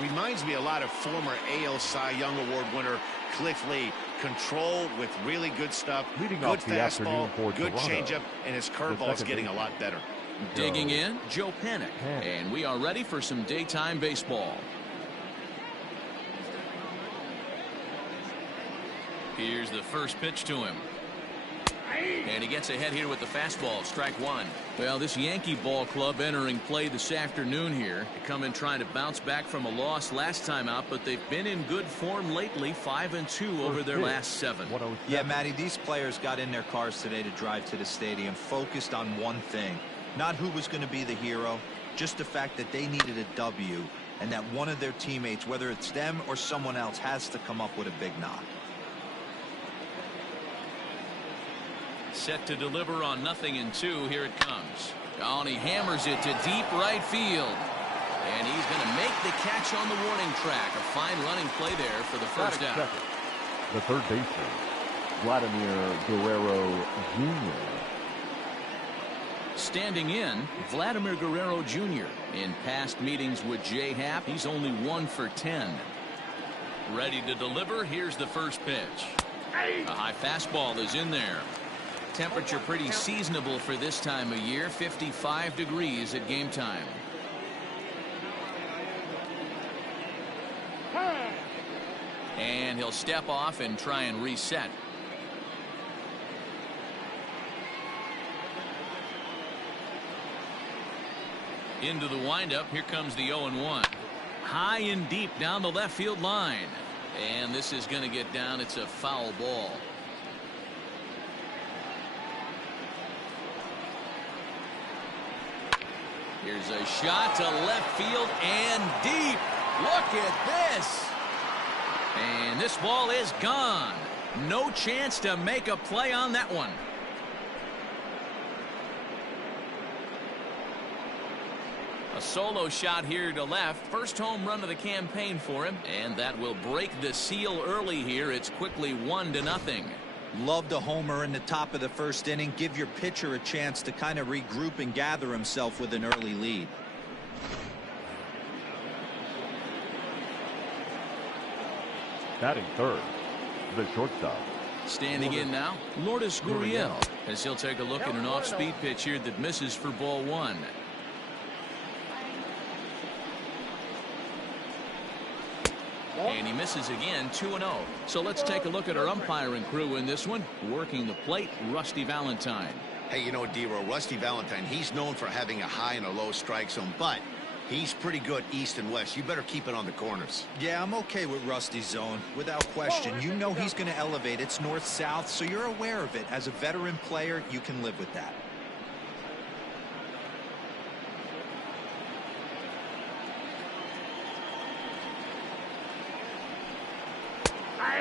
Reminds me a lot of former AL Cy Young Award winner Cliff Lee. Control with really good stuff. Leading good off the afternoon fastball, for good Toronto, changeup, and his curveball is getting a lot better. Digging in, Joe Panic. And we are ready for some daytime baseball. Here's the first pitch to him. And he gets ahead here with the fastball. Strike one. Well, this Yankee ball club entering play this afternoon here. They come in trying to bounce back from a loss last time out, but they've been in good form lately. 5-2 over their last 7. Yeah, Matty, these players got in their cars today to drive to the stadium, focused on one thing. Not who was going to be the hero, just the fact that they needed a W, and that one of their teammates, whether it's them or someone else, has to come up with a big knock. Set to deliver on 0-2. Here it comes. Oh, and he hammers it to deep right field. And he's going to make the catch on the warning track. A fine running play there for the first out. The third baseman, Vladimir Guerrero Jr. Standing in, Vladimir Guerrero Jr. In past meetings with J-Happ, he's only 1 for 10. Ready to deliver. Here's the first pitch. A high fastball is in there. Temperature pretty seasonable for this time of year. 55 degrees at game time. And he'll step off and try and reset. Into the windup. Here comes the 0-1. High and deep down the left field line. And this is going to get down. It's a foul ball. Here's a shot to left field and deep. Look at this. And this ball is gone. No chance to make a play on that one. A solo shot here to left. First home run of the campaign for him. And that will break the seal early here. It's quickly 1-0. Love the homer in the top of the first inning. Give your pitcher a chance to kind of regroup and gather himself with an early lead. Batting third, the shortstop. Standing in now, Lourdes Gurriel, as he'll take a look at an off-speed pitch here that misses for ball 1. And he misses again, 2-0. So let's take a look at our umpiring crew in this one. Working the plate, Rusty Valentine. Hey, you know, D-Row, Rusty Valentine, he's known for having a high and a low strike zone, but he's pretty good east and west. You better keep it on the corners. Yeah, I'm okay with Rusty's zone, without question. You know he's going to elevate. It's north-south, so you're aware of it. As a veteran player, you can live with that.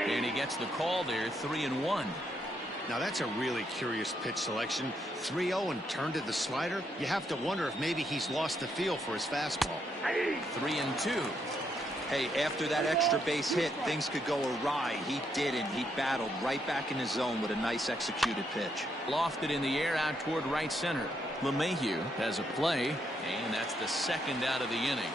And he gets the call there, 3-1. Now that's a really curious pitch selection. 3-0 and turned to the slider. You have to wonder if maybe he's lost the feel for his fastball. 3-2. Hey, after that extra base hit, things could go awry. He didn't. He battled right back in his zone with a nice executed pitch. Lofted in the air out toward right center. LeMahieu has a play, and that's the second out of the inning.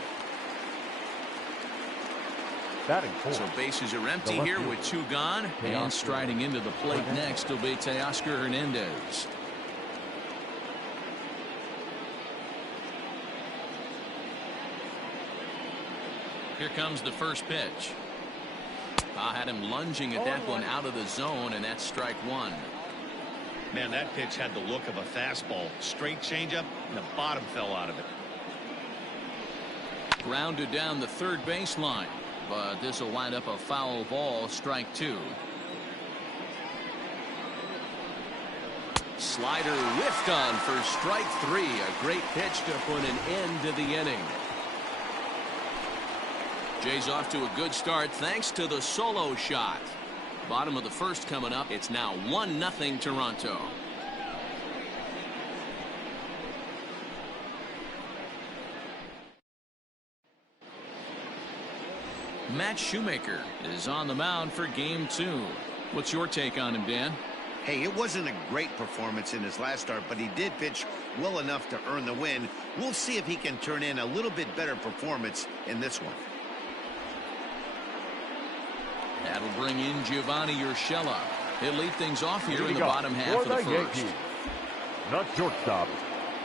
Batting fourth. So bases are empty here with 2 gone. And striding into the plate next will be Teoscar Hernandez. Here comes the first pitch. I had him lunging at that one out of the zone, and that's strike 1. Man, that pitch had the look of a fastball. Straight changeup, and the bottom fell out of it. Grounded down the third baseline. But this will wind up a foul ball, strike 2. Slider whiffed on for strike 3. A great pitch to put an end to the inning. Jay's off to a good start thanks to the solo shot. Bottom of the first coming up. It's now 1-0 Toronto. Matt Shoemaker is on the mound for game 2. What's your take on him, Dan? Hey, it wasn't a great performance in his last start, but he did pitch well enough to earn the win. We'll see if he can turn in a little bit better performance in this one. That'll bring in Giovanni Urshela. He'll lead things off here in the go. bottom half For of the the first. Yankees. Not shortstop.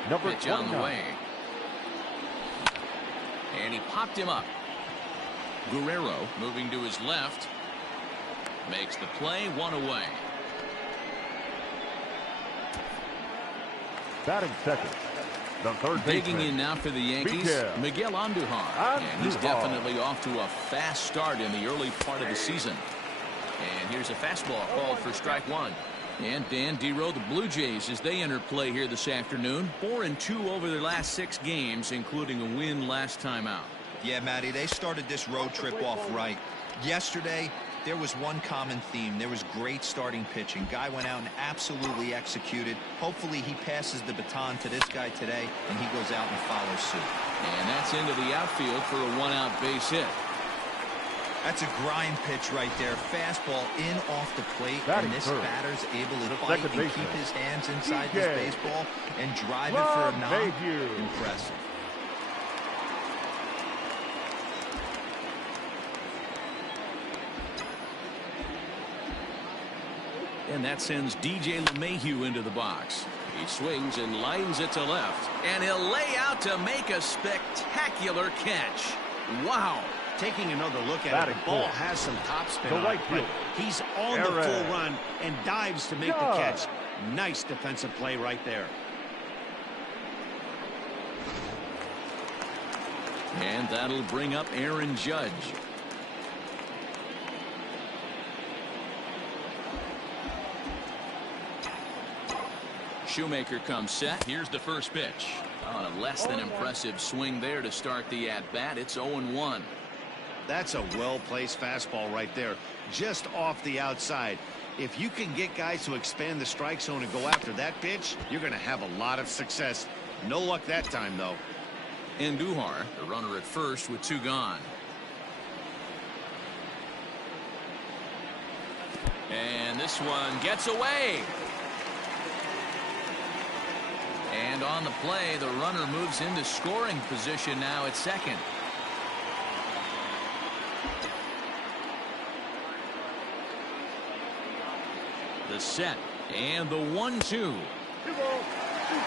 Number Pitch on 29. the way. And he popped him up. Guerrero moving to his left. Makes the play, one away. Batting second. The third Digging baseman. in now for the Yankees, Miguel Andujar. And he's definitely off to a fast start in the early part of the season. And here's a fastball called for strike one. And Dan Dero, the Blue Jays, as they enter play here this afternoon, 4-2 over their last 6 games, including a win last time out. Yeah, Matty, they started this road trip off right. Yesterday, there was one common theme. There was great starting pitching. Guy went out and absolutely executed. Hopefully he passes the baton to this guy today, and he goes out and follows suit. And that's into the outfield for a one-out base hit. That's a grind pitch right there. Fastball in off the plate, and this batter's able to fight and keep his hands inside this baseball and drive it for a knock. Impressive. And that sends DJ LeMahieu into the box. He swings and lines it to left. And he'll lay out to make a spectacular catch. Wow. Taking another look at it, the ball has some topspin on it, but he's on the full run and dives to make the catch. Nice defensive play right there. And that'll bring up Aaron Judge. Shoemaker comes set. Here's the first pitch. On a less than impressive swing there to start the at-bat. It's 0-1. That's a well-placed fastball right there, just off the outside. If you can get guys to expand the strike zone and go after that pitch, you're going to have a lot of success. No luck that time, though. Andujar, the runner at first with 2 gone. And this one gets away. And on the play, the runner moves into scoring position now at second. The set and the 1-2.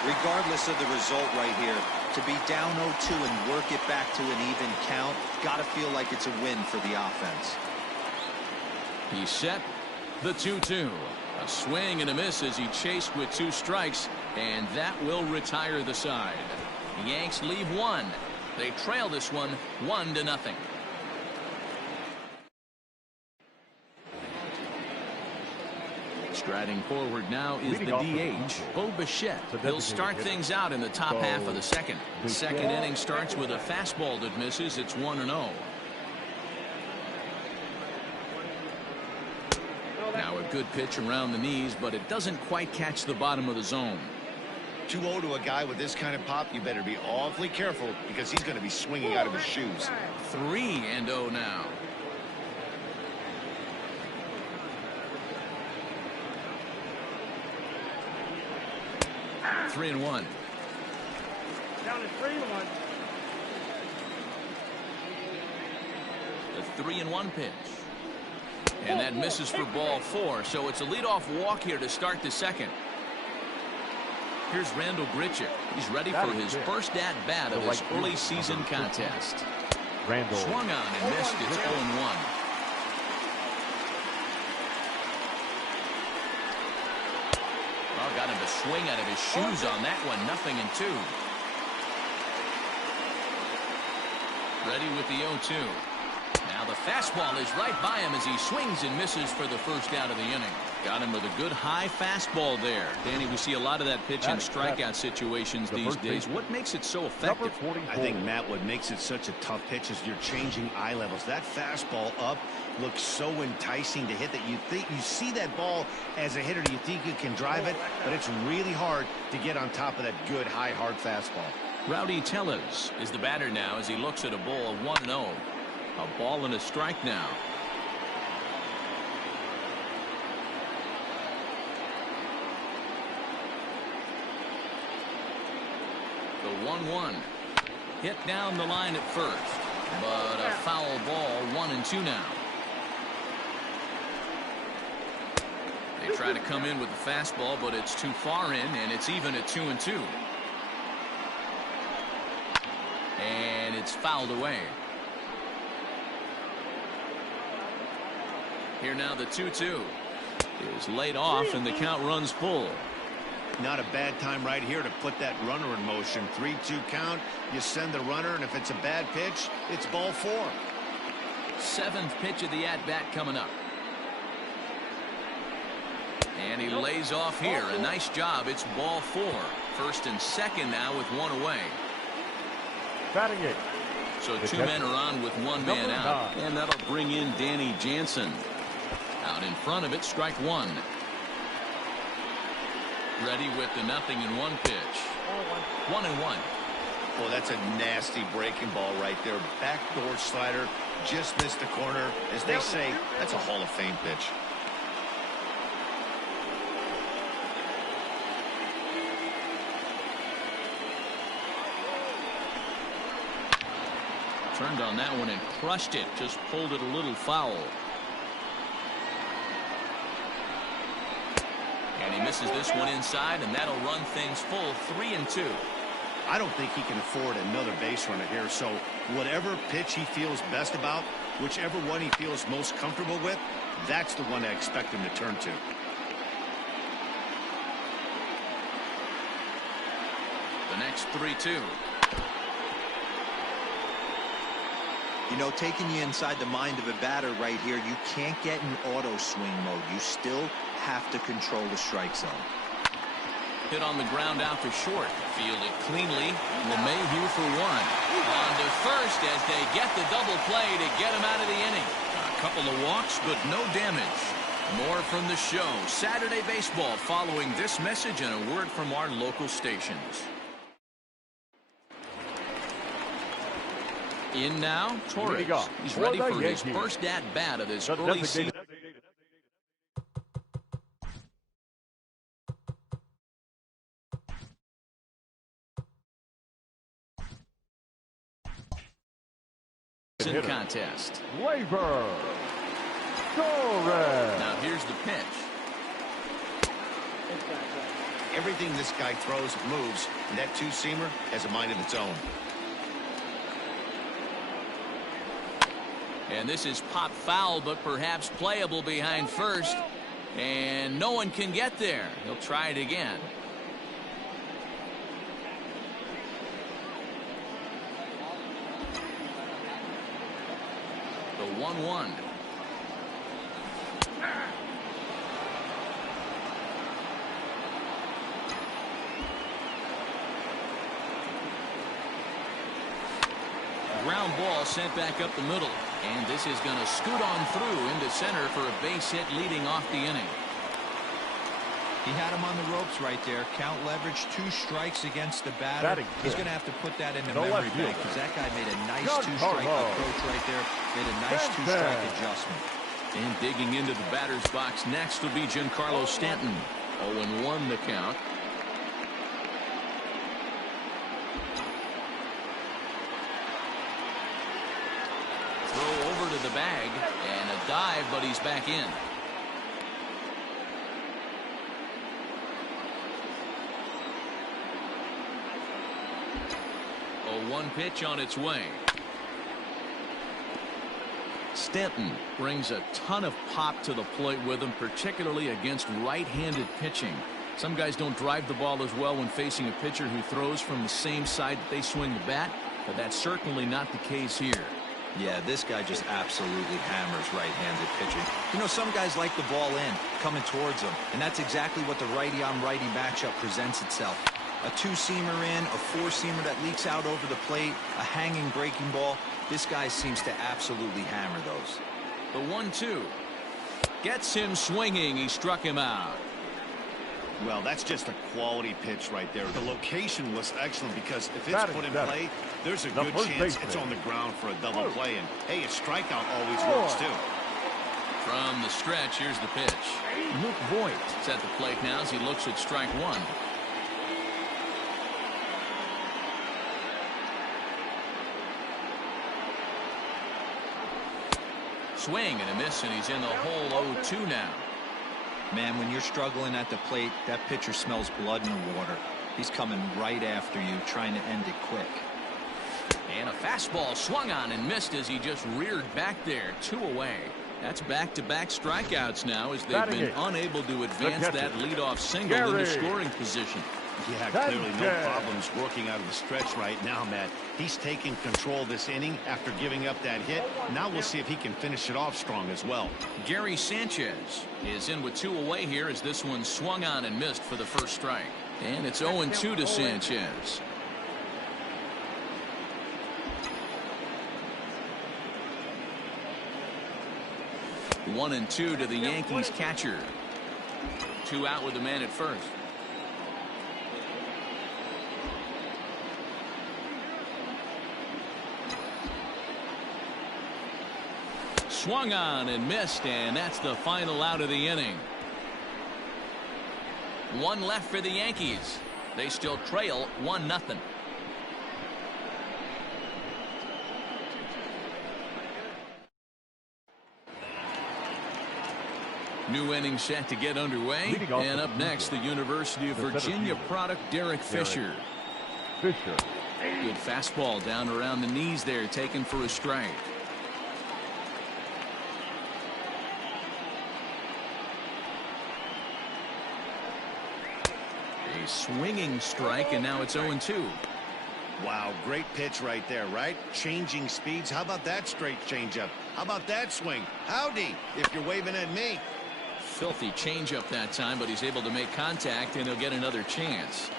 Regardless of the result right here, to be down 0-2 and work it back to an even count, got to feel like it's a win for the offense. He set the 2-2. A swing and a miss as he chased with 2 strikes, and that will retire the side. The Yanks leave 1. They trail this one 1-0. Striding forward now is the DH, Bo Bichette. He'll start things out in the top half of the second. The second inning starts with a fastball that misses. It's 1-0. Now a good pitch around the knees, but it doesn't quite catch the bottom of the zone. 2-0 to a guy with this kind of pop, you better be awfully careful because he's going to be swinging out of his shoes. 3-0 now. Three and one. Down to 3-1. The 3-1 pitch. And that misses for ball 4. So it's a leadoff walk here to start the second. Here's Randall Grichuk. He's ready for his first at-bat of this early season contest. Randall swung on and missed. It's 0-1. Well, got him to swing out of his shoes on that one. 0-2. Ready with the 0-2. Now the fastball is right by him as he swings and misses for the first out of the inning. Got him with a good high fastball there. Danny, we see a lot of that pitch in strikeout situations these days. What makes it so effective? I think, Matt, what makes it such a tough pitch is you're changing eye levels. That fastball up looks so enticing to hit that you think you see that ball as a hitter. You think you can drive it, but it's really hard to get on top of that good, high, hard fastball. Rowdy Tellez is the batter now as he looks at a ball of 1-0. A ball and a strike now. The 1-1. Hit down the line at first, but a foul ball. 1-2 now. They try to come in with the fastball, but it's too far in, and it's even at 2-2. And it's fouled away. Here now the 2-2 is laid off, and the count runs full. Not a bad time right here to put that runner in motion. 3-2 count. You send the runner, and if it's a bad pitch, it's ball 4. 7th pitch of the at-bat coming up. And he lays off here. A nice job. It's ball 4. 1st and 2nd now with 1 away. Batting 8. So 2 men are on with 1 man out. And that'll bring in Danny Jansen. Out in front of it, strike 1. Ready with the 0-1 pitch. 1-1. Well, that's a nasty breaking ball right there. Backdoor slider, just missed the corner. As they say, that's a Hall of Fame pitch. Turned on that one and crushed it. Just pulled it a little foul. And he misses this one inside, and that'll run things full. 3-2. I don't think he can afford another base runner here, so whatever pitch he feels best about, whichever one he feels most comfortable with, that's the one I expect him to turn to. The next 3-2. You know, taking you inside the mind of a batter right here, you can't get in auto swing mode. You still have to control the strike zone. Hit on the ground out to short. Fielded cleanly. LeMahieu for 1. On to first as they get the double play to get him out of the inning. A couple of walks, but no damage. More from the show. Saturday baseball following this message and a word from our local stations. In now, Torres. He's ready for his first at-bat of this early season. Contest. Labor. Torres. Now here's the pitch. Everything this guy throws moves, and that two-seamer has a mind of its own. And this is pop foul, but perhaps playable behind first. And no one can get there. He'll try it again. The 1-1. Ground ball sent back up the middle. And this is going to scoot on through into center for a base hit leading off the inning. He had him on the ropes right there. Count leverage, 2 strikes against the batter. He's going to have to put that in the memory bank because that guy made a nice 2-strike approach right there. Made a nice 2-strike adjustment. And digging into the batter's box next will be Giancarlo Stanton. 0-1 the count. Throw over to the bag and a dive, but he's back in. A 1 pitch on its way. Stanton brings a ton of pop to the plate with him, particularly against right-handed pitching. Some guys don't drive the ball as well when facing a pitcher who throws from the same side that they swing the bat, but that's certainly not the case here. Yeah, this guy just absolutely hammers right-handed pitching. You know, some guys like the ball in, coming towards them, and that's exactly what the righty-on-righty matchup presents itself. A 2-seamer in, a 4-seamer that leaks out over the plate, a hanging breaking ball. This guy seems to absolutely hammer those. The 1-2 gets him swinging. He struck him out. Well, that's just a quality pitch right there. The location was excellent because if it's put in play, there's a good chance it's on the ground for a double play. And, hey, a strikeout always works, too. From the stretch, here's the pitch. Luke Voigt is at the plate now as he looks at strike 1. Swing and a miss, and he's in the hole 0-2 now. Man, when you're struggling at the plate, that pitcher smells blood in the water. He's coming right after you, trying to end it quick. And a fastball swung on and missed as he just reared back there. 2 away. That's back-to-back strikeouts now as they've been unable to advance that leadoff single into scoring position. Yeah, clearly no problems working out of the stretch right now, Matt. He's taking control of this inning after giving up that hit. Now we'll see if he can finish it off strong as well. Gary Sanchez is in with 2 away here as this one swung on and missed for the first strike. And it's 0-2 to Sanchez. One and 2 to the Yankees catcher. 2 out with the man at first. Swung on and missed, and that's the final out of the inning. 1 left for the Yankees. They still trail 1-0. New inning set to get underway. And up next, the University of Virginia product, Derek Fisher. Good fastball down around the knees there, taken for a strike. A swinging strike, and now it's 0-2. Wow, great pitch right there, right? Changing speeds. How about that straight changeup? How about that swing? Howdy, if you're waving at me. Filthy changeup that time, but he's able to make contact, and he'll get another chance.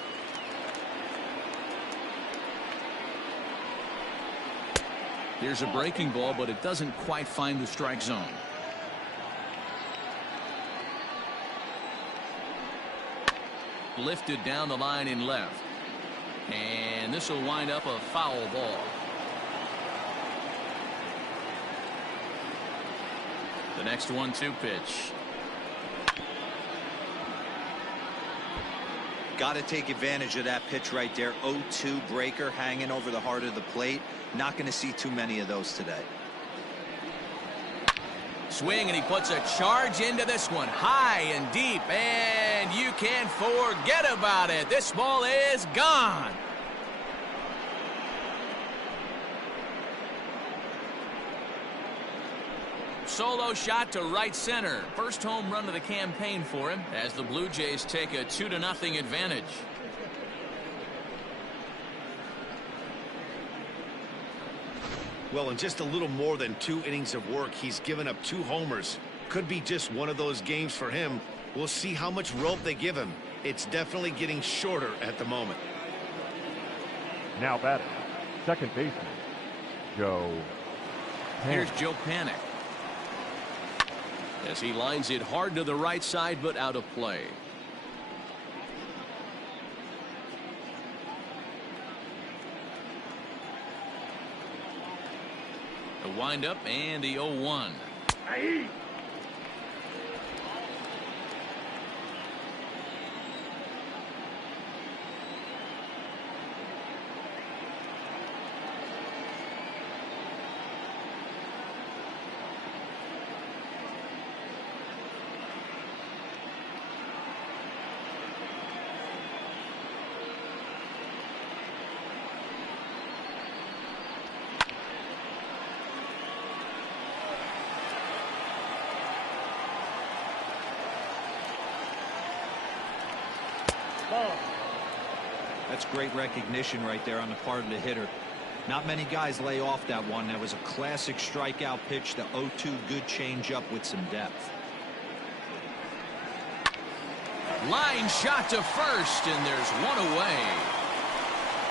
Here's a breaking ball, but it doesn't quite find the strike zone. Lifted down the line in left. And this will wind up a foul ball. The next 1-2 pitch. Got to take advantage of that pitch right there. 0-2 breaker hanging over the heart of the plate. Not going to see too many of those today. Swing, and he puts a charge into this one. High and deep, and you can't forget about it. This ball is gone. Solo shot to right center. First home run of the campaign for him as the Blue Jays take a 2-0 advantage. Well, in just a little more than 2 innings of work, he's given up 2 homers. Could be just one of those games for him. We'll see how much rope they give him. It's definitely getting shorter at the moment. Now batting, second baseman, Joe Panik. Here's Joe Panik. As he lines it hard to the right side, but out of play. The windup and the 0-1. That's great recognition right there on the part of the hitter. Not many guys lay off that one. That was a classic strikeout pitch. The 0-2 good changeup with some depth. Line shot to first, and there's 1 away.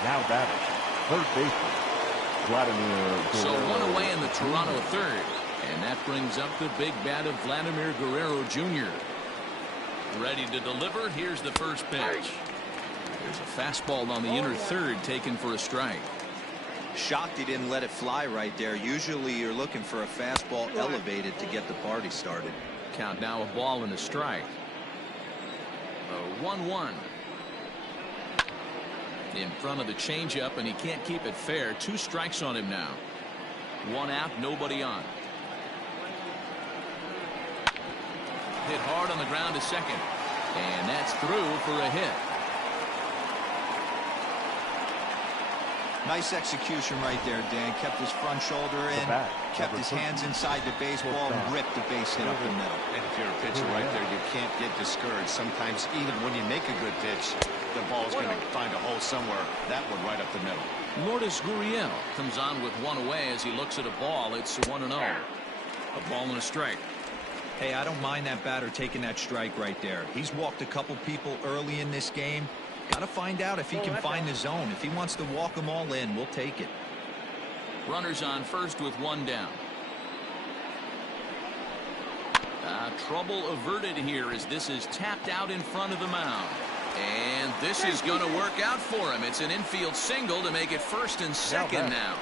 Now batting, third baseman, Vladimir So Guerrero. 1 away in the Toronto third. And that brings up the big bat of Vladimir Guerrero Jr. Ready to deliver. Here's the first pitch. There's a fastball on the inner third taken for a strike. Shocked he didn't let it fly right there. Usually you're looking for a fastball elevated to get the party started. Count now a ball and a strike. A 1-1. In front of the changeup, and he can't keep it fair. 2 strikes on him now. 1 out, nobody on. hit hard on the ground to second. And that's through for a hit. Nice execution right there, Dan. Kept his front shoulder in, kept his hands inside the baseball, and ripped the base hit up the middle. And if you're a pitcher right there, you can't get discouraged. Sometimes even when you make a good pitch, the ball's going to find a hole somewhere. That one right up the middle. Lourdes Gurriel comes on with one away as he looks at a ball. It's 1-0. A ball and a strike. Hey, I don't mind that batter taking that strike right there. He's walked a couple people early in this game. Got to find out if he can find the zone. If he wants to walk them all in, we'll take it. Runners on first with one down. Trouble averted here as this is tapped out in front of the mound. And this is going to work out for him. It's an infield single to make it first and second now.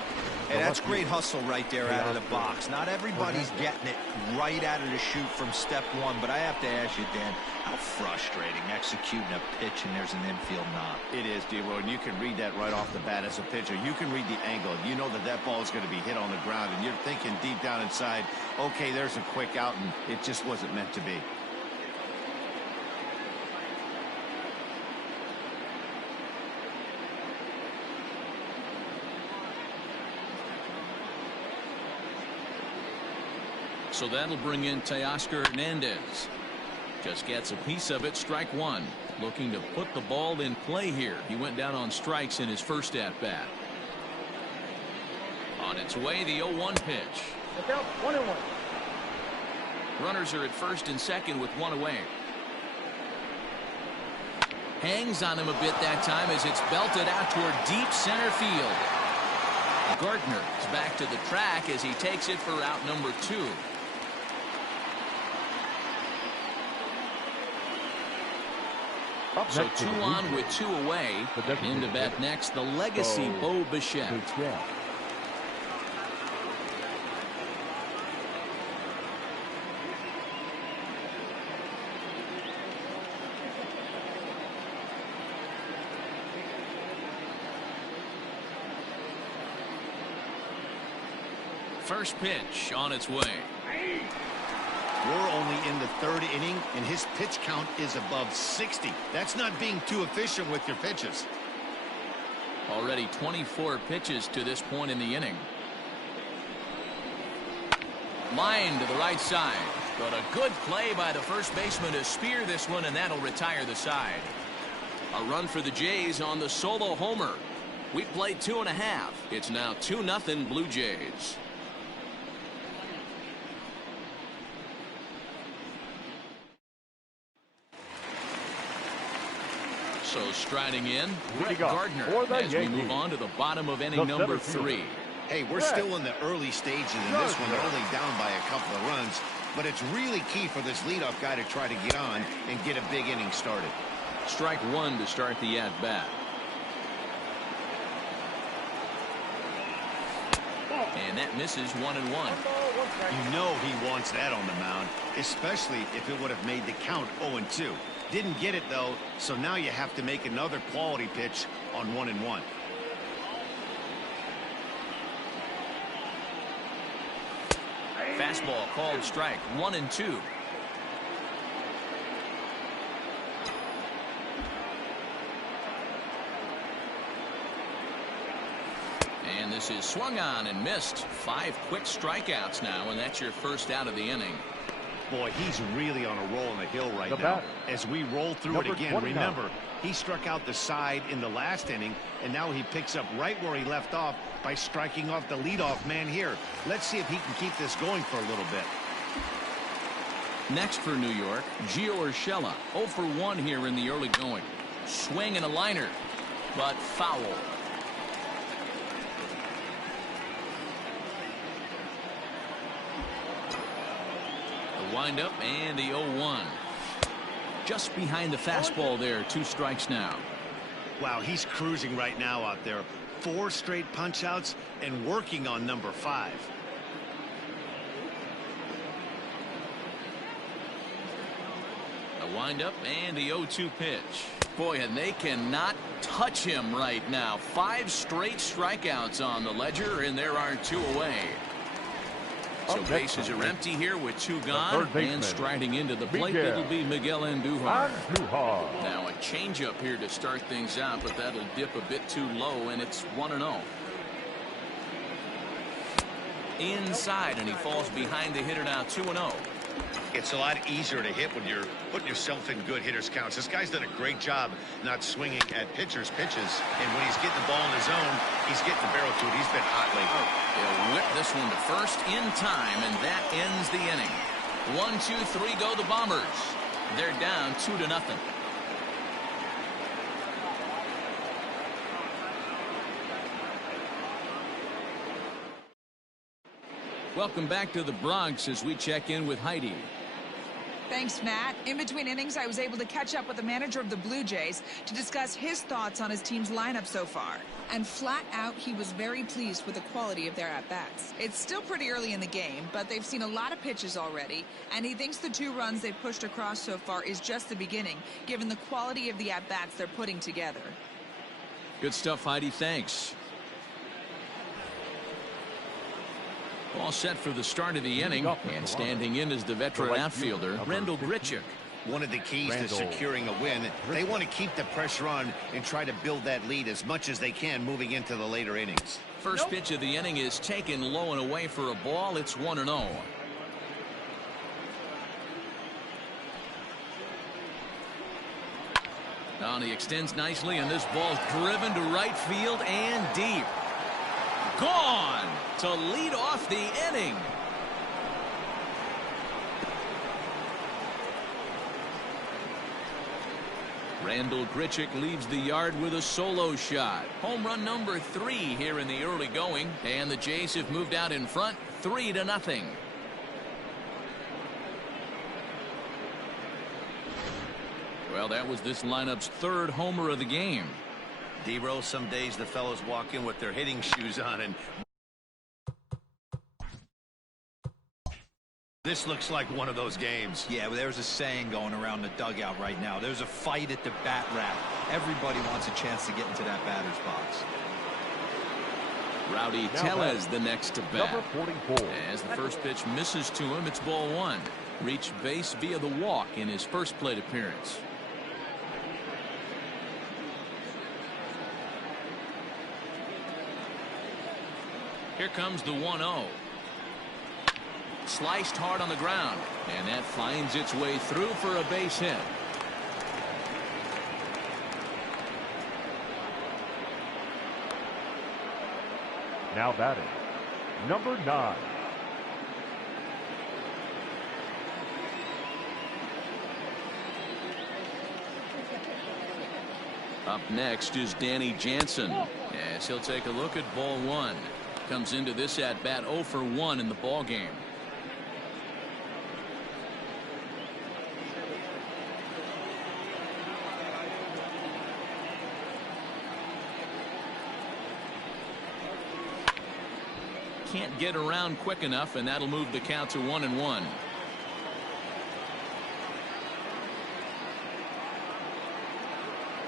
Hey, that's great hustle right there out of the box. Not everybody's getting it right out of the chute from step one, but I have to ask you, Dan, how frustrating executing a pitch and there's an infield knock. It is, D-Roy, and you can read that right off the bat as a pitcher. You can read the angle. You know that that ball is going to be hit on the ground, and you're thinking deep down inside, okay, there's a quick out, and it just wasn't meant to be. So that'll bring in Teoscar Hernandez. Just gets a piece of it. Strike one. Looking to put the ball in play here. He went down on strikes in his first at bat. On its way, the 0-1 pitch. Look out, 1-1. Runners are at first and second with one away. Hangs on him a bit that time as it's belted out toward deep center field. Gardner is back to the track as he takes it for out number 2. So 2 on with 2 away. In to bat next, the legacy Bo Bichette. First pitch on its way. We're only in the 3rd inning, and his pitch count is above 60. That's not being too efficient with your pitches. Already 24 pitches to this point in the inning. Line to the right side. But a good play by the first baseman to spear this one, and that'll retire the side. A run for the Jays on the solo homer. We played 2.5. It's now 2-0 Blue Jays. So striding in, Brett Gardner as we move on to the bottom of inning number 3. Hey, we're still in the early stages in this one. They're only down by a couple of runs, but it's really key for this leadoff guy to try to get on and get a big inning started. Strike one to start the at-bat. And that misses 1-1. You know he wants that on the mound, especially if it would have made the count 0-2. Didn't get it, though, so now you have to make another quality pitch on 1-1. Fastball called strike. 1-2. And this is swung on and missed. 5 quick strikeouts now, and that's your first out of the inning. Boy, he's really on a roll on the hill right now. As we roll through it again, remember, he struck out the side in the last inning, and now he picks up right where he left off by striking off the leadoff man here. Let's see if he can keep this going for a little bit. Next for New York, Gio Urshela. 0 for 1 here in the early going. Swing and a liner, but foul. Wind up and the 0-1. Just behind the fastball there. 2 strikes now. Wow, he's cruising right now out there. 4 straight punch outs and working on number 5. A wind up and the 0-2 pitch. Boy, and they cannot touch him right now. 5 straight strikeouts on the ledger, and there are 2 away. So Up bases next, are empty here with two gone, and striding into the plate, it'll be Miguel Andujar. Now a changeup here to start things out, but that'll dip a bit too low, and it's 1-0. Inside, and he falls behind the hitter now, 2-0. It's a lot easier to hit when you're putting yourself in good hitters counts. This guy's done a great job not swinging at pitchers' pitches, and when he's getting the ball in his zone, he's getting the barrel to it. He's been hot lately. They'll whip this one to first in time, and that ends the inning. 1, 2, 3 go the Bombers. They're down 2-0. Welcome back to the Bronx as we check in with Heidi. Thanks, Matt. In between innings, I was able to catch up with the manager of the Blue Jays to discuss his thoughts on his team's lineup so far. And flat out, he was very pleased with the quality of their at-bats. It's still pretty early in the game, but they've seen a lot of pitches already, and he thinks the 2 runs they've pushed across so far is just the beginning, given the quality of the at-bats they're putting together. Good stuff, Heidi. Thanks. All set for the start of the inning, and standing in is the veteran outfielder, Randall Grichuk. One of the keys to securing a win, they want to keep the pressure on and try to build that lead as much as they can moving into the later innings. First pitch of the inning is taken low and away for a ball. It's 1-0. Now he extends nicely, and this ball's driven to right field and deep. Gone to lead off the inning. Randall Grichuk leaves the yard with a solo shot. Home run number 3 here in the early going, and the Jays have moved out in front 3-0. Well, that was this lineup's 3rd homer of the game. D-Rose, some days the fellows walk in with their hitting shoes on, and this looks like one of those games. Yeah, well, there's a saying going around the dugout right now. There's a fight at the bat rack. Everybody wants a chance to get into that batter's box. Rowdy Tellez the next to bat. Number 44. As the first pitch misses to him, it's ball 1. Reached base via the walk in his first plate appearance. Here comes the 1-0. Sliced hard on the ground, and that finds its way through for a base hit. Now batting, number 9. Up next is Danny Jansen, as he'll take a look at ball 1. Comes into this at bat 0 for 1 in the ball game. Can't get around quick enough, and that'll move the count to 1-1.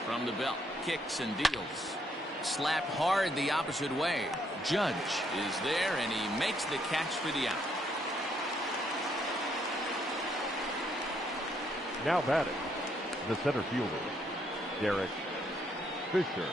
From the belt, kicks and deals. Slapped hard the opposite way. Judge is there, and he makes the catch for the out. Now batting, the center fielder, Derek Fisher.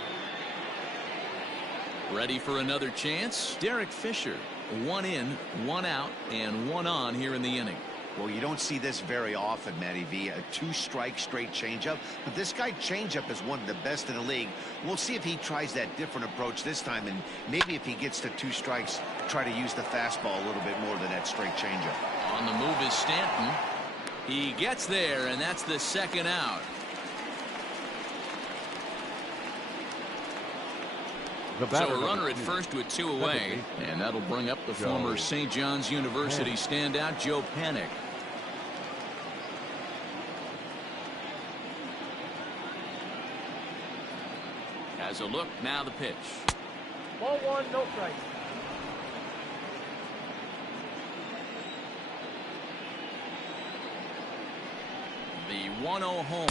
Ready for another chance? Derek Fisher. 1 in, 1 out, and 1 on here in the inning. Well, you don't see this very often, Matty V. A 2-strike straight changeup. But this guy changeup is one of the best in the league. We'll see if he tries that different approach this time. And maybe if he gets to 2 strikes, try to use the fastball a little bit more than that straight changeup. On the move is Stanton. He gets there, and that's the 2nd out. So a runner at first with 2 away, and that'll bring up the former St. John's University standout Joe Panik. Has a look, now the pitch. Ball 1, no strike. The 1-0 home.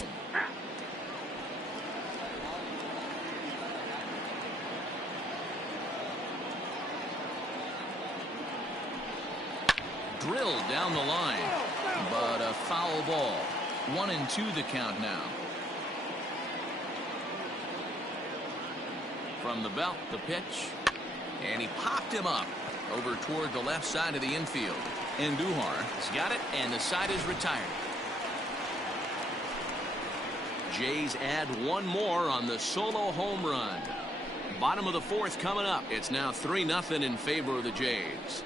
drilled down the line, but a foul ball. 1-2 the count now. From the belt, the pitch, and he popped him up over toward the left side of the infield. Andujar has got it, and the side is retired. Jays add one more on the solo home run. Bottom of the fourth coming up. It's now 3-0 in favor of the Jays.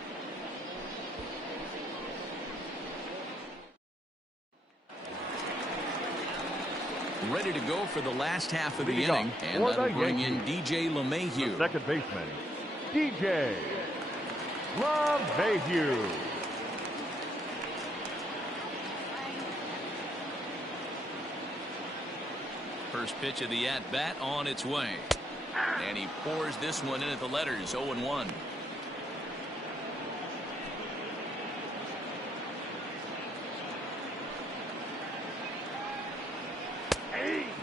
Ready to go for the last half of the inning, and that'll bring in DJ LeMahieu. The second baseman, DJ LeMahieu. First pitch of the at-bat on its way. And he pours this one in at the letters, 0-1.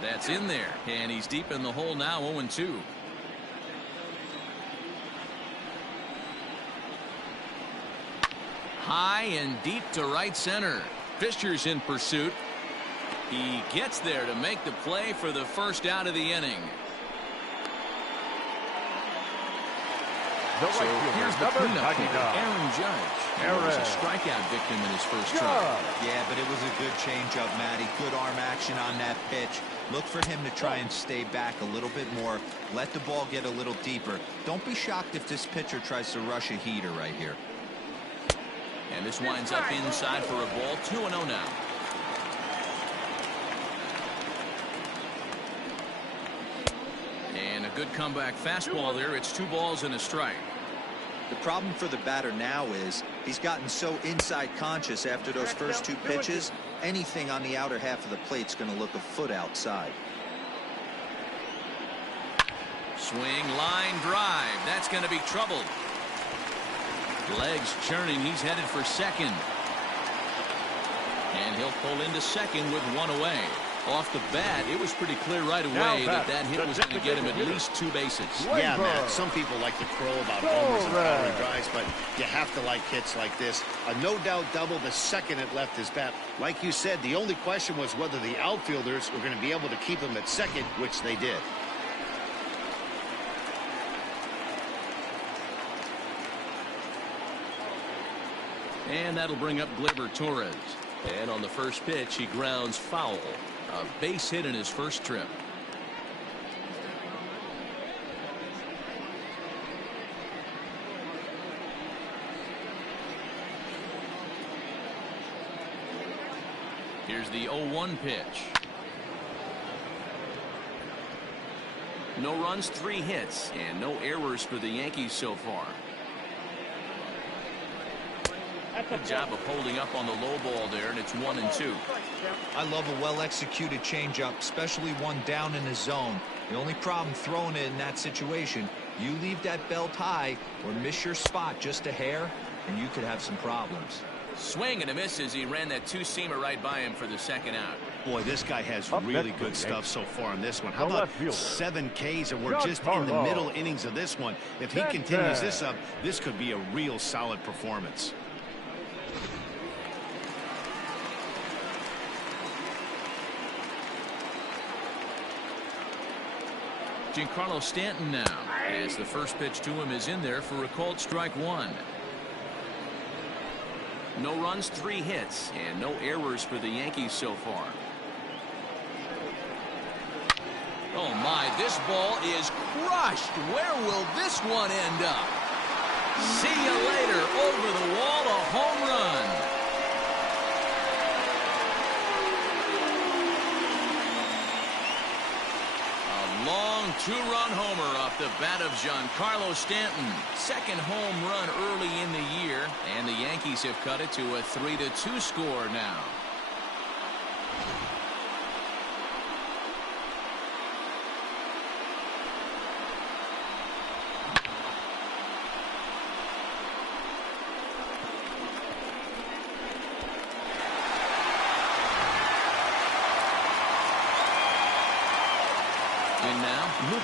That's in there, and he's deep in the hole now, 0-2. High and deep to right center. Fisher's in pursuit. He gets there to make the play for the first out of the inning. So here's the cleanup hitter, Aaron Judge. He was a strikeout victim in his first try. Yeah, but it was a good changeup, Matty. Good arm action on that pitch. Look for him to try and stay back a little bit more. Let the ball get a little deeper. Don't be shocked if this pitcher tries to rush a heater right here. And this winds up inside for a ball. 2-0 now. And a good comeback fastball there. It's 2 balls and a strike. The problem for the batter now is he's gotten so inside conscious after those first 2 pitches. Anything on the outer half of the plate's going to look a foot outside. Swing, line drive. That's going to be trouble. Legs churning. He's headed for second. And he'll pull into second with 1 away. Off the bat, it was pretty clear right away that hit was going to get him at least 2 bases. Yeah, Matt, some people like to crow about homers and powering drives, but you have to like hits like this. A no-doubt double the second it left his bat. Like you said, the only question was whether the outfielders were going to be able to keep him at second, which they did. And that'll bring up Gleyber Torres. And on the first pitch, he grounds foul. A base hit in his first trip. Here's the 0-1 pitch. No runs, 3 hits, and no errors for the Yankees so far. Good job of holding up on the low ball there, and it's 1-2. I love a well-executed changeup, especially one down in the zone. The only problem throwing it in that situation, you leave that belt high or miss your spot just a hair, and you could have some problems. Swing and a miss as he ran that 2-seamer right by him for the second out. Boy, this guy has really good stuff so far on this one. How about 7 Ks, and we're just in the middle innings of this one. If he continues this up, this could be a real solid performance. Giancarlo Stanton now, as the first pitch to him is in there for a called strike 1. No runs, 3 hits, and no errors for the Yankees so far. Oh my, this ball is crushed. Where will this one end up? See you later. Over the wall, a home run. Long 2-run homer off the bat of Giancarlo Stanton. Second home run early in the year, and the Yankees have cut it to a 3-2 score now.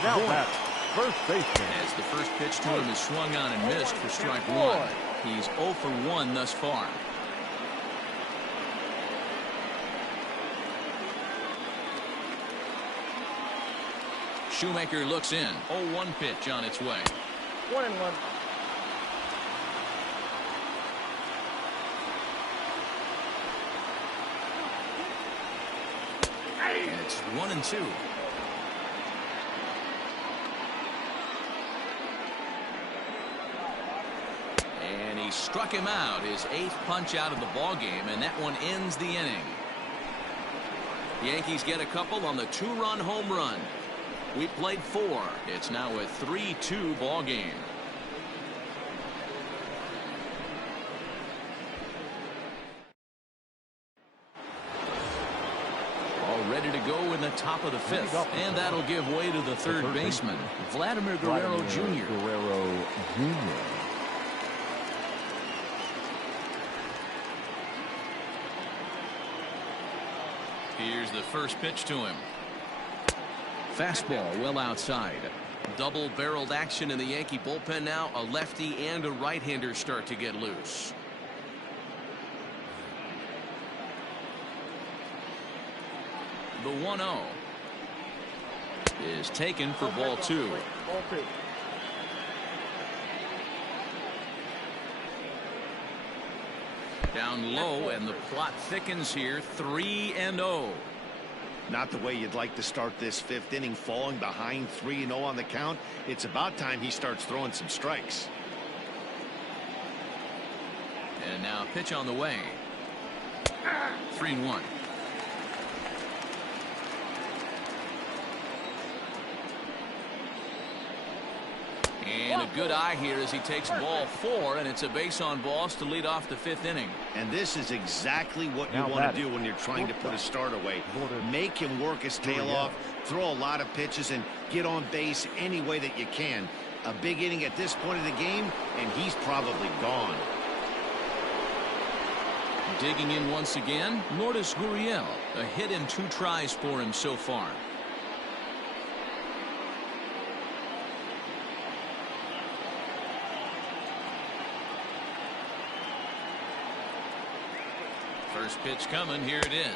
Now back, first baseman. As the first pitch to him is swung on and missed for strike 1. He's 0 for 1 thus far. Shoemaker looks in. 0-1 pitch on its way. 1-1. And it's 1-2. And he struck him out, his 8th punch out of the ball game, and that one ends the inning. The Yankees get a couple on the 2-run home run. We played 4. It's now a 3-2 ball game. All ready to go in the top of the 5th, and that'll give way to the third baseman, Vladimir Guerrero Jr. Here's the first pitch to him. Fastball well outside. Double-barreled action in the Yankee bullpen now. A lefty and a right-hander start to get loose. The 1-0 is taken for ball 2. Ball 2. Down low, and the plot thickens here. 3-0. Not the way you'd like to start this 5th inning, falling behind 3-0 on the count. It's about time he starts throwing some strikes. And now pitch on the way. 3-1. And a good eye here as he takes ball 4, and it's a base on balls to lead off the 5th inning. And this is exactly what you want to do when you're trying to put a start away. Make him work his tail off, throw a lot of pitches, and get on base any way that you can. A big inning at this point of the game, and he's probably gone. Digging in once again, Lourdes Gurriel. A hit in 2 tries for him so far. First pitch coming. Here it is.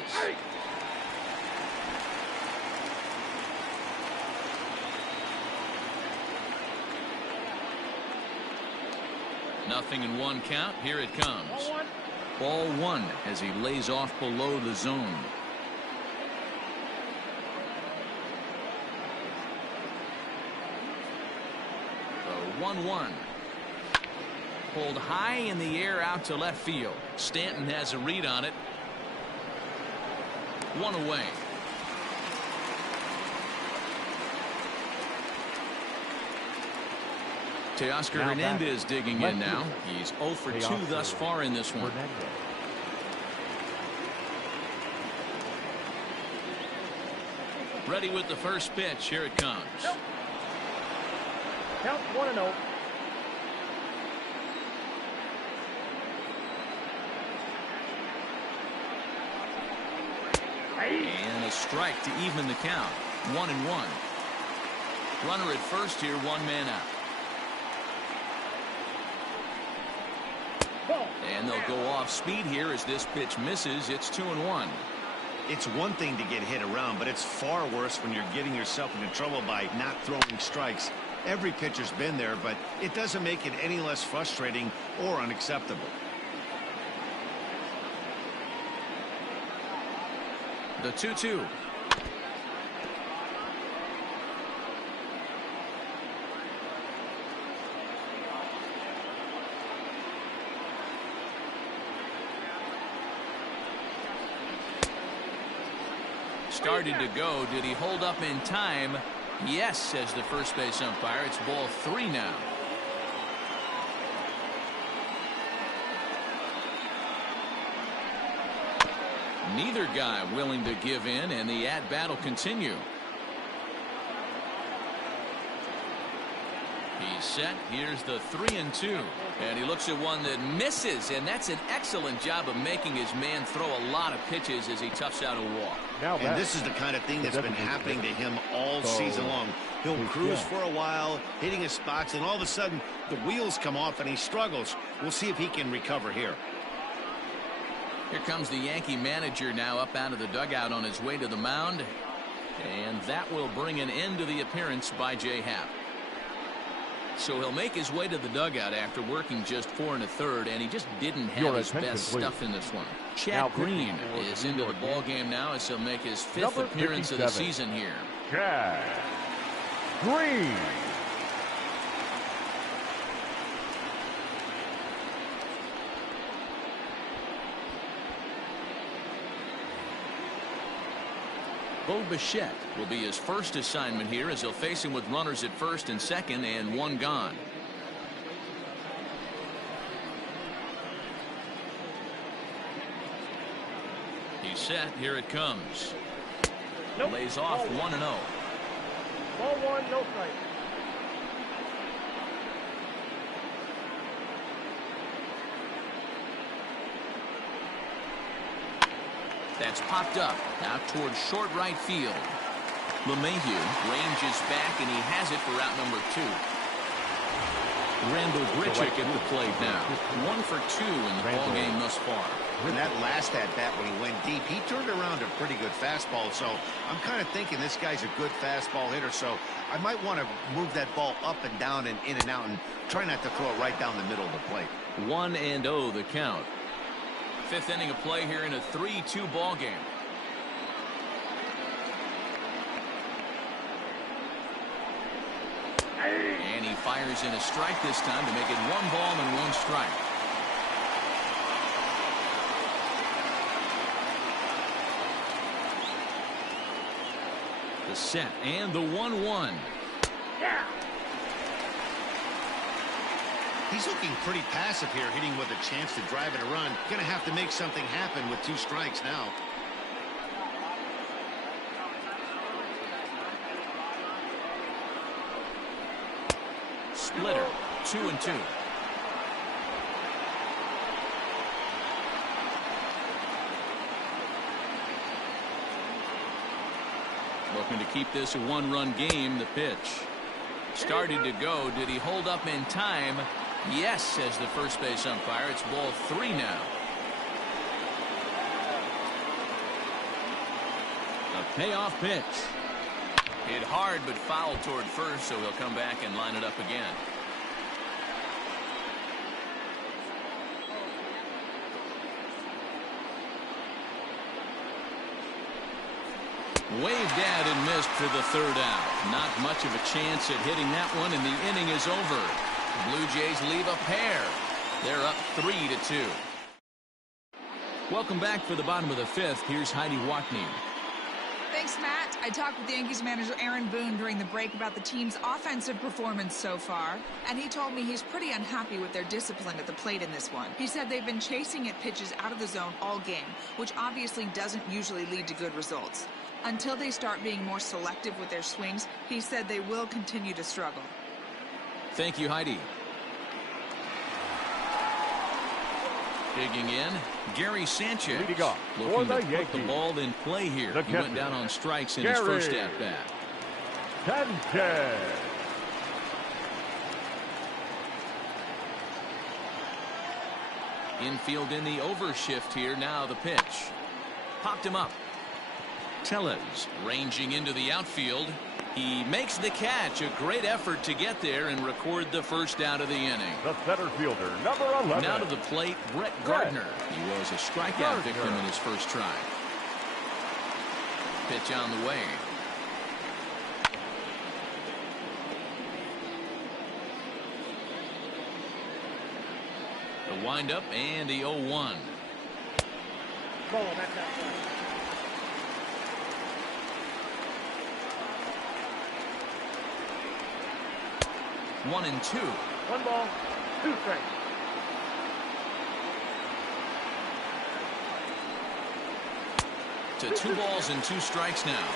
Nothing in 1 count. Here it comes. Ball 1 as he lays off below the zone. The 1-1. Pulled high in the air out to left field. Stanton has a read on it. 1 away. Teoscar Hernandez digging in now. He's 0 for 2 thus far in this one. Ready with the first pitch. Here it comes. Count 1-0. And a strike to even the count. 1-1. Runner at first here, 1 man out. And they'll go off speed here as this pitch misses. It's 2-1. It's one thing to get hit around, but it's far worse when you're getting yourself into trouble by not throwing strikes. Every pitcher's been there, but it doesn't make it any less frustrating or unacceptable. The 2-2. Started to go. Did he hold up in time? Yes, says the first base umpire. It's ball 3 now. Neither guy willing to give in, and the at-bat will continue. He's set. Here's the 3-2. And he looks at one that misses, and that's an excellent job of making his man throw a lot of pitches as he toughs out a walk. And this is the kind of thing that's been happening to him all season long. He'll cruise for a while, hitting his spots, and all of a sudden the wheels come off and he struggles. We'll see if he can recover here. Here comes the Yankee manager now up out of the dugout on his way to the mound. And that will bring an end to the appearance by J. Happ. So he'll make his way to the dugout after working just 4 1/3, and he just didn't have his best stuff in this one. Chad Green is into the ball game now as he'll make his 5th appearance of the season here. Chad Green. Bo Bichette will be his first assignment here as he'll face him with runners at first and second and 1 gone. He's set. Here it comes. Nope. Lays off 1-0. Ball 1, no strike. That's popped up out towards short right field. LeMahieu ranges back, and he has it for out number 2. Randall Grichuk at the plate now. 1 for 2 in the ball game thus far. In that last at-bat when he went deep, he turned around a pretty good fastball. So I'm kind of thinking this guy's a good fastball hitter. So I might want to move that ball up and down and in and out and try not to throw it right down the middle of the plate. 1-0 the count. 5th inning of play here in a 3-2 ball game. And he fires in a strike this time to make it 1 ball and 1 strike. The set and the 1-1. He's looking pretty passive here, hitting with a chance to drive it a run. Going to have to make something happen with 2 strikes now. Splitter, 2-2. Looking to keep this a 1-run game. The pitch started to go. Did he hold up in time? Yes, says the first base umpire. It's ball 3 now. A payoff pitch. Hit hard but fouled toward first, so he'll come back and line it up again. Waved at and missed for the 3rd out. Not much of a chance at hitting that one, and the inning is over. The Blue Jays leave a pair. They're up 3-2. Welcome back for the bottom of the 5th. Here's Heidi Watney. Thanks, Matt. I talked with the Yankees manager Aaron Boone during the break about the team's offensive performance so far, and he told me he's pretty unhappy with their discipline at the plate in this one. He said they've been chasing at pitches out of the zone all game, which obviously doesn't usually lead to good results. Until they start being more selective with their swings, he said they will continue to struggle. Thank you, Heidi. Digging in, Gary Sanchez. Leading off looking for to the put the ball in play here. He went down on strikes in his first at-bat. Sanchez. Infield in the overshift here. Now the pitch. Popped him up. Tellez ranging into the outfield. He makes the catch. A great effort to get there and record the first out of the inning. The center fielder, number 11. Now to the plate, Brett Gardner. He was a strikeout victim in his first try. Pitch on the way. The windup and the 0-1. Ball, that's outside. 1-2. 1 ball, 2 strikes. To 2 balls and 2 strikes now.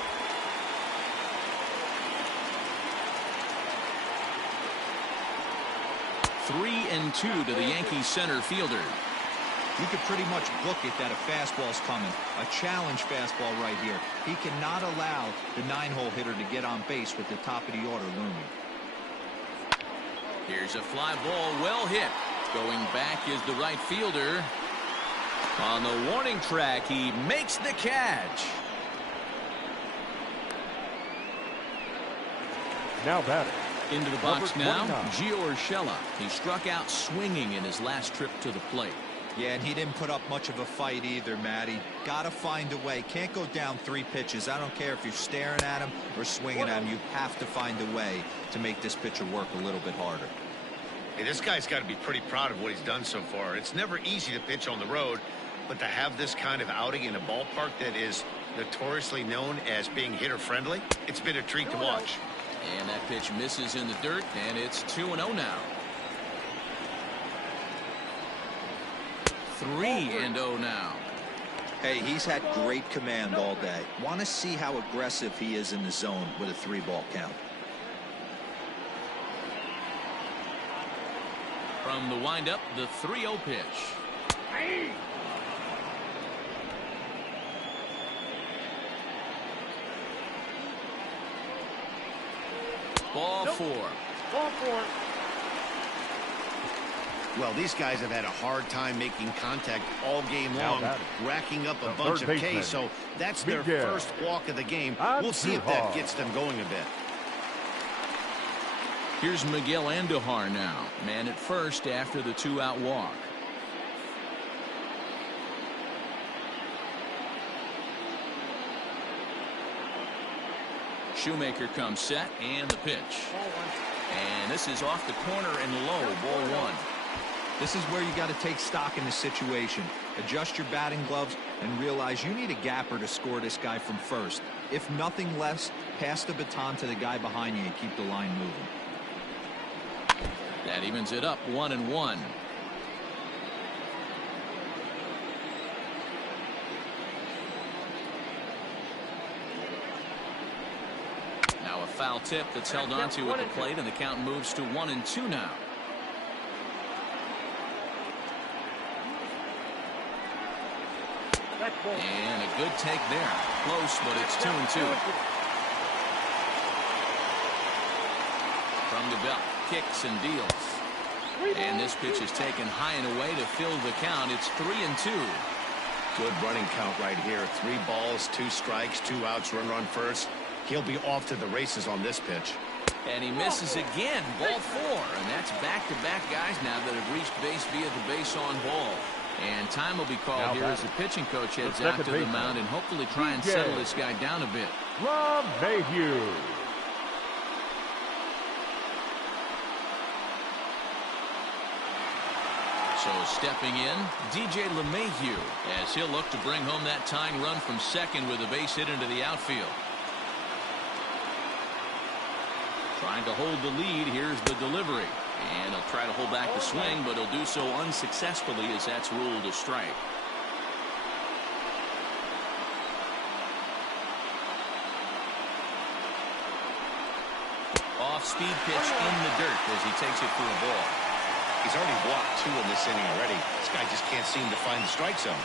Three and 2 to the Yankees center fielder. You could pretty much book it that a fastball's coming. A challenge fastball right here. He cannot allow the 9-hole hitter to get on base with the top of the order looming. Here's a fly ball, well hit. Going back is the right fielder. On the warning track, he makes the catch. Now batting. Into the box now, Number 29. Gio Urshela. He struck out swinging in his last trip to the plate. Yeah, and he didn't put up much of a fight either, Matty. Got to find a way. Can't go down 3 pitches. I don't care if you're staring at him or swinging at him. You have to find a way to make this pitcher work a little bit harder. Hey, this guy's got to be pretty proud of what he's done so far. It's never easy to pitch on the road, but to have this kind of outing in a ballpark that is notoriously known as being hitter-friendly, it's been a treat to watch. And that pitch misses in the dirt, and it's 2-0 now. 3-0 now. Hey, he's had great command all day. Want to see how aggressive he is in the zone with a 3-ball count. From the windup, the 3-0 pitch. Ball 4. Ball 4. Well, these guys have had a hard time making contact all game long, racking up a bunch of Ks, so that's their first walk of the game. We'll see if that gets them going a bit. Here's Miguel Andujar now, man at first after the 2-out walk. Shoemaker comes set, and the pitch. And this is off the corner and low, ball 1. This is where you got to take stock in the situation. Adjust your batting gloves and realize you need a gapper to score this guy from first. If nothing less, pass the baton to the guy behind you and keep the line moving. That evens it up, 1-1. Now a foul tip that's held onto at the plate, and the count moves to 1-2 now. And a good take there. Close, but it's 2-2. From the belt, kicks and deals. And this pitch is taken high and away to fill the count. It's 3-2. Good running count right here. 3 balls, 2 strikes, 2 outs, run first. He'll be off to the races on this pitch. And he misses again, ball 4. And that's back-to-back guys now that have reached base via the base on ball. And time will be called here as the pitching coach heads out to the mound and hopefully try and settle this guy down a bit. LeMahieu. So stepping in, DJ LeMahieu, as he'll look to bring home that tying run from second with a base hit into the outfield. Trying to hold the lead. Here's the delivery. And he'll try to hold back the swing, but he'll do so unsuccessfully as that's ruled a strike. Off-speed pitch in the dirt as he takes it for a ball. He's already walked 2 in this inning already. This guy just can't seem to find the strike zone.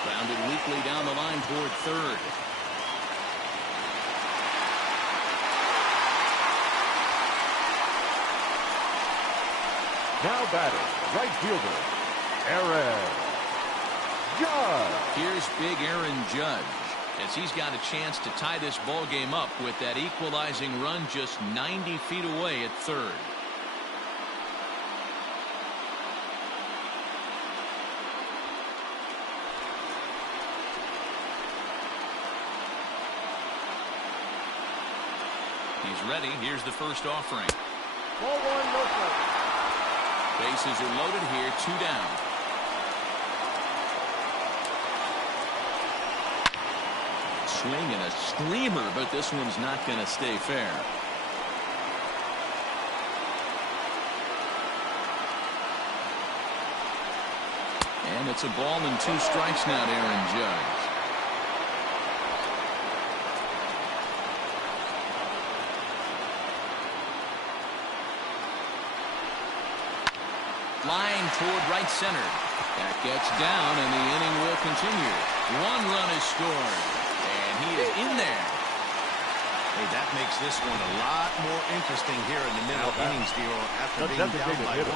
Grounded weakly down the line toward third. Now batting, right fielder, Aaron Judge. Here's big Aaron Judge, as he's got a chance to tie this ball game up with that equalizing run just 90 feet away at third. He's ready. Here's the first offering. Ball 1, no strike. Bases are loaded here, 2 down. Swing and a screamer, but this one's not going to stay fair. And it's a ball and 2 strikes now to Aaron Judge. Line toward right center. That gets down, and the inning will continue. 1 run is scored, and he is in there. Hey, that makes this one a lot more interesting here in the middle innings, Dero. After being down by 1,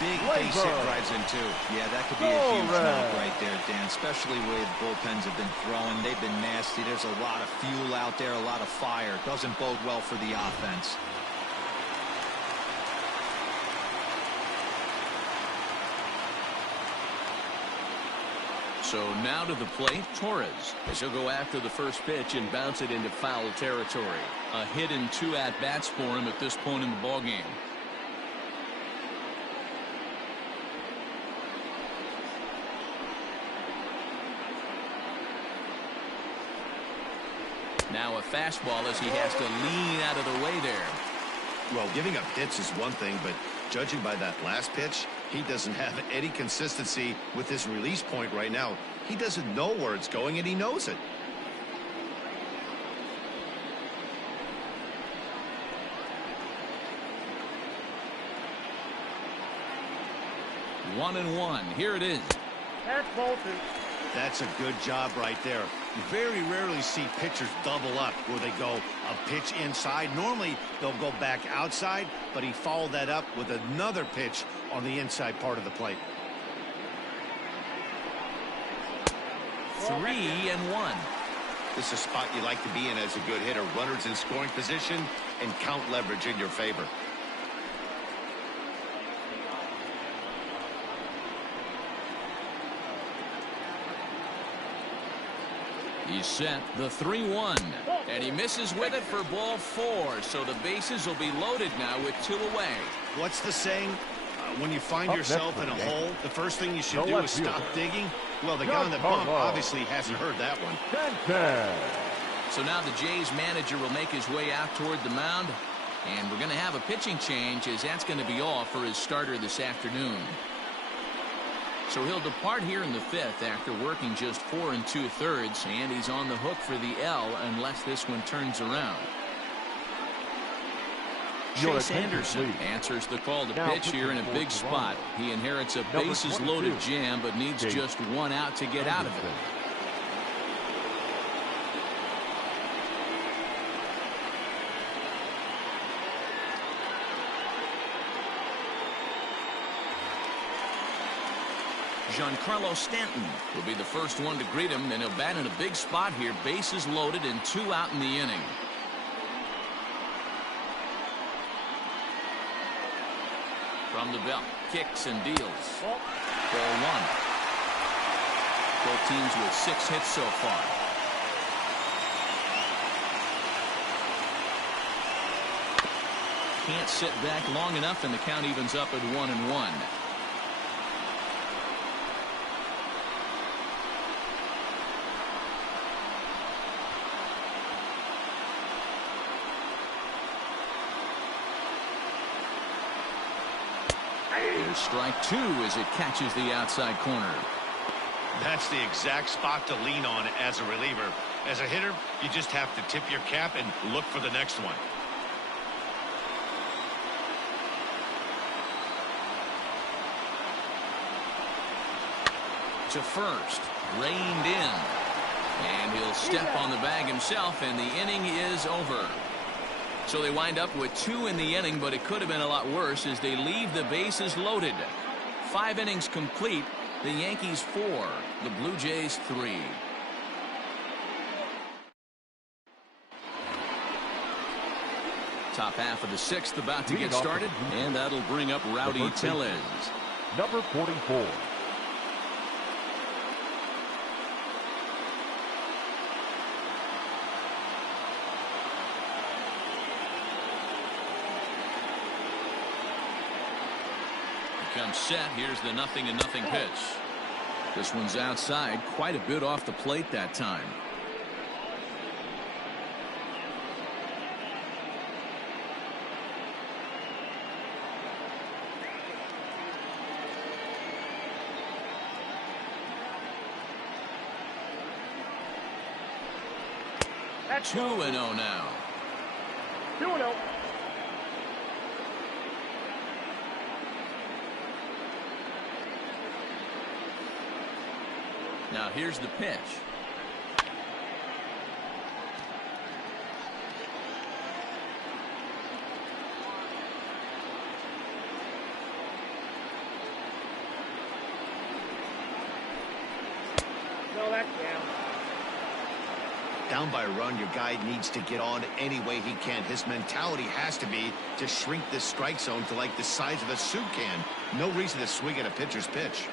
big base hit drives in 2. Yeah, that could be a huge knock right there, Dan. especially the way the bullpens have been throwing. They've been nasty. There's a lot of fuel out there, a lot of fire. Doesn't bode well for the offense. So now to the plate, Torres, as he'll go after the first pitch and bounce it into foul territory. A hit and 2 at-bats for him at this point in the ballgame. Now a fastball as he has to lean out of the way there. Well, giving up hits is one thing, but judging by that last pitch, he doesn't have any consistency with his release point right now. He doesn't know where it's going, and he knows it. One and one. Here it is. That's Bolton. That's a good job right there. You very rarely see pitchers double up where they go a pitch inside. Normally, they'll go back outside, but he followed that up with another pitch on the inside part of the plate. 3-1. This is a spot you like to be in as a good hitter. Runners in scoring position and count leverage in your favor. He's set the 3-1, and he misses with it for ball 4. So the bases will be loaded now with 2 away. What's the saying? When you find yourself in a hole, the first thing you should do is stop digging. Well, the guy on the bump obviously hasn't heard that one. So now the Jays manager will make his way out toward the mound, and we're going to have a pitching change, as that's going to be all for his starter this afternoon. So he'll depart here in the 5th after working just 4 2/3, and he's on the hook for the L unless this one turns around. Chase Anderson answers the call to pitch here in a big spot. He inherits a bases-loaded jam, but needs just 1 out to get out of it. Giancarlo Stanton will be the first one to greet him, and he'll bat in a big spot here. Bases loaded and 2 out in the inning. From the belt, kicks and deals. Ball 1. Both teams with 6 hits so far. Can't sit back long enough, and the count evens up at 1-1. Here's strike 2 as it catches the outside corner. That's the exact spot to lean on as a reliever. As a hitter, you just have to tip your cap and look for the next one. To first, reined in, and he'll step on the bag himself, and the inning is over. So they wind up with 2 in the inning, but it could have been a lot worse as they leave the bases loaded. 5 innings complete. The Yankees 4, the Blue Jays 3. Top half of the 6th about to get started, and that'll bring up Rowdy Tellez. Number 44. Comes set. Here's the 0-0 pitch. This one's outside, quite a bit off the plate that time. That's 2-0 now. 2-0. Now here's the pitch. Oh, that's down. Down by a run, your guy needs to get on any way he can. His mentality has to be to shrink this strike zone to like the size of a soup can. No reason to swing at a pitcher's pitch.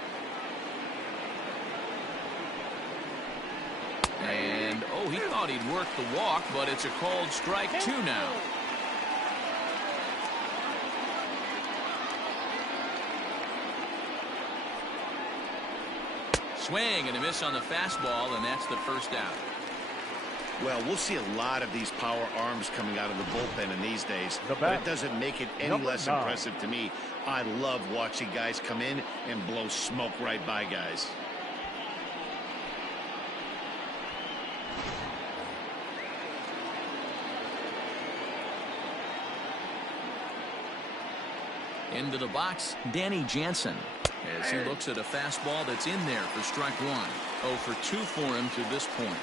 And, oh, he thought he'd work the walk, but it's a called strike 2 now. Swing and a miss on the fastball, and that's the first out. Well, we'll see a lot of these power arms coming out of the bullpen in these days, but it doesn't make it any less impressive to me. I love watching guys come in and blow smoke right by guys. Into the box, Danny Jansen, as he looks at a fastball that's in there for strike 1. 0 for 2 for him to this point.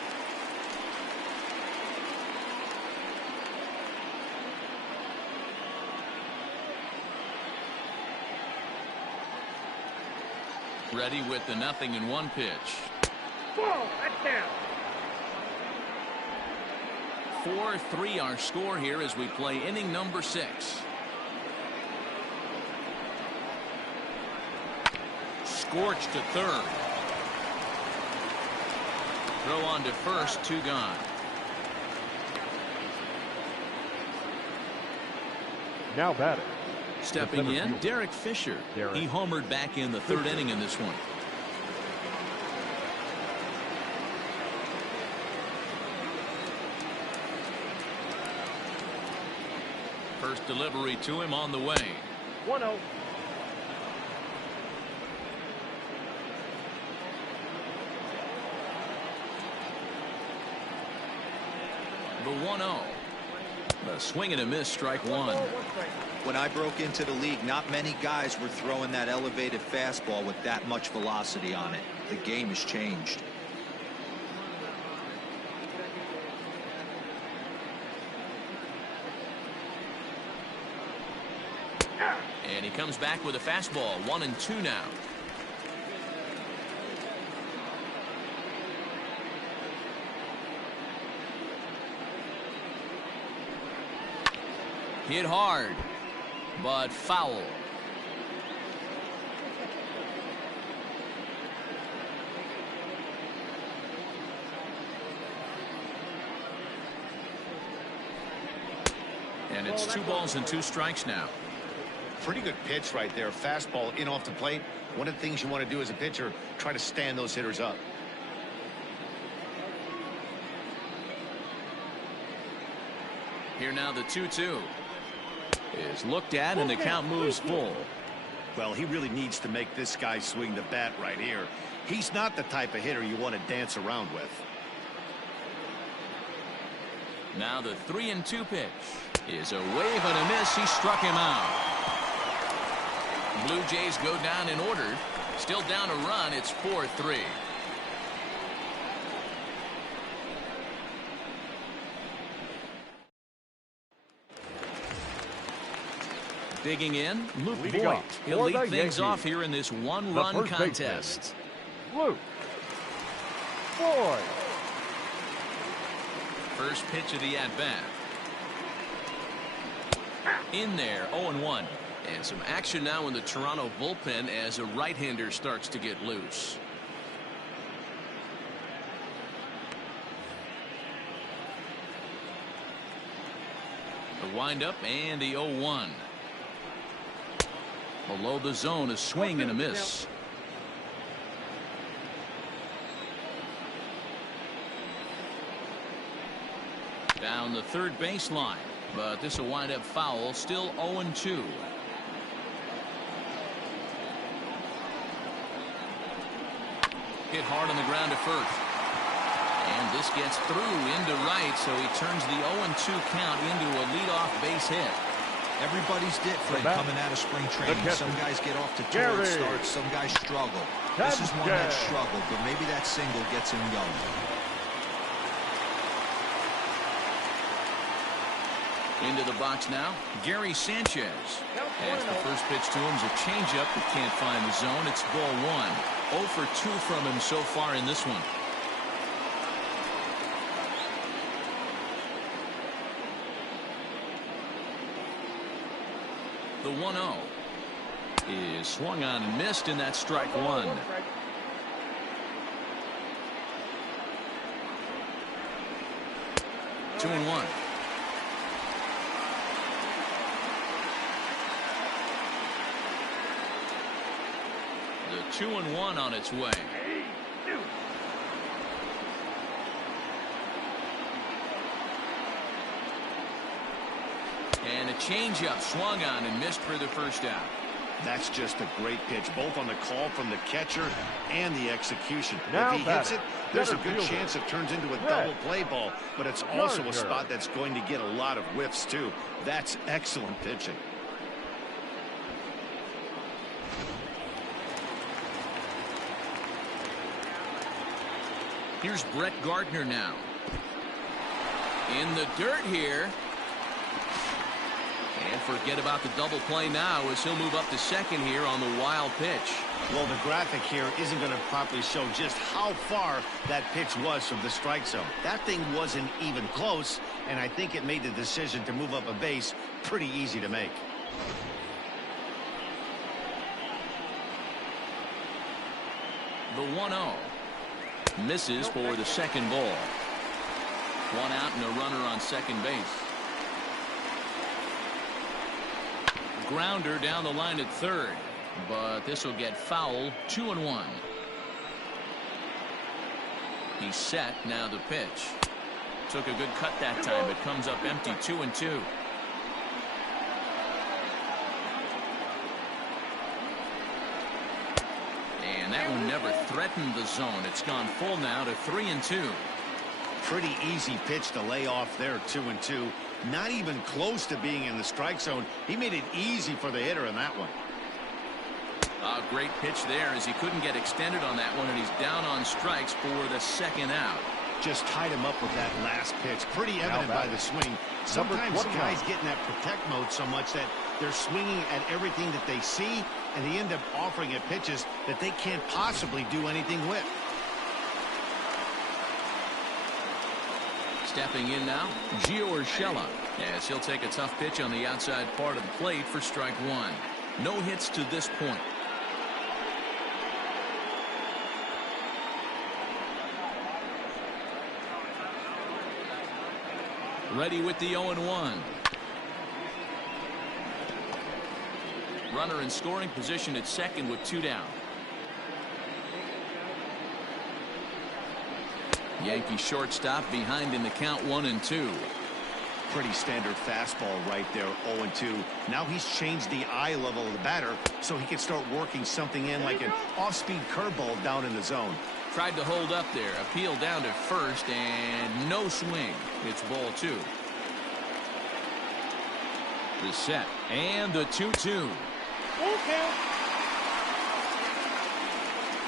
Ready with the 0-1 pitch. Whoa, that's down. 4-3 our score here as we play inning number 6. Scorched to third. Throw on to first, 2 gone. Now batting. Stepping in, Derek Fisher. He homered back in the 3rd inning in this one. First delivery to him on the way. 1-0. The 1-0. A swing and a miss, strike 1. When I broke into the league, not many guys were throwing that elevated fastball with that much velocity on it. The game has changed. And he comes back with a fastball. 1-2 now. Hit hard, but foul. And it's 2 balls and 2 strikes now. Pretty good pitch right there. Fastball in off the plate. One of the things you want to do as a pitcher, try to stand those hitters up. Here now the 2-2 is looked at, and the count moves full. Well, he really needs to make this guy swing the bat right here. He's not the type of hitter you want to dance around with. Now the 3-2 pitch is a wave and a miss. He struck him out. Blue Jays go down in order. Still down a run. It's 4-3. Digging in, Luke Voigt. He'll lead things off here in this 1-run contest. Luke Voigt. First pitch of the at-bat. In there, 0-1. And some action now in the Toronto bullpen as a right-hander starts to get loose. The windup and the 0-1. Below the zone, a swing and a miss. Down the third baseline, but this will wind up foul. Still 0-2. Hit hard on the ground to first. And this gets through into right, so he turns the 0-2 count into a leadoff base hit. Everybody's different coming out of spring training. Some guys get off to torrid starts. Some guys struggle. This is one that struggled, but maybe that single gets him going. Into the box now, Gary Sanchez. As the first pitch to him is a changeup that can't find the zone. It's ball 1. 0 for 2 from him so far in this one. The 1-0 is swung on and missed, and that's strike one. Two and one. The 2-1 on its way. And a changeup swung on and missed for the first out. That's just a great pitch, both on the call from the catcher and the execution. Now if he hits it, there's a center good fielder. chance it turns into a Red. double play ball, but it's also a Yard. spot that's going to get a lot of whiffs, too. That's excellent pitching. Here's Brett Gardner now. In the dirt here. And forget about the double play now as he'll move up to second here on the wild pitch. Well, the graphic here isn't going to properly show just how far that pitch was from the strike zone. That thing wasn't even close, and I think it made the decision to move up a base pretty easy to make. The 1-0 misses for the second ball. One out and a runner on second base. Grounder down the line at third, but this will get foul. 2-1. He's set. Now the pitch. Took a good cut that time. It comes up empty. 2-2. And that one never threatened the zone. It's gone full now to 3-2. Pretty easy pitch to lay off there. 2-2. Not even close to being in the strike zone. He made it easy for the hitter in that one. A great pitch there as he couldn't get extended on that one, and he's down on strikes for the second out. Just tied him up with that last pitch. Pretty evident by the swing. Sometimes guys get in that protect mode so much that they're swinging at everything that they see, and they end up offering at pitches that they can't possibly do anything with. Stepping in now, Gio Urshela, as he'll take a tough pitch on the outside part of the plate for strike one. No hits to this point. Ready with the 0-1. Runner in scoring position at second with two down. Yankee shortstop behind in the count 1-2. Pretty standard fastball right there. 0-2. Now he's changed the eye level of the batter so he can start working something in like an off-speed curveball down in the zone. Tried to hold up there. Appeal down to first and no swing. It's ball two. The set and the 2-2.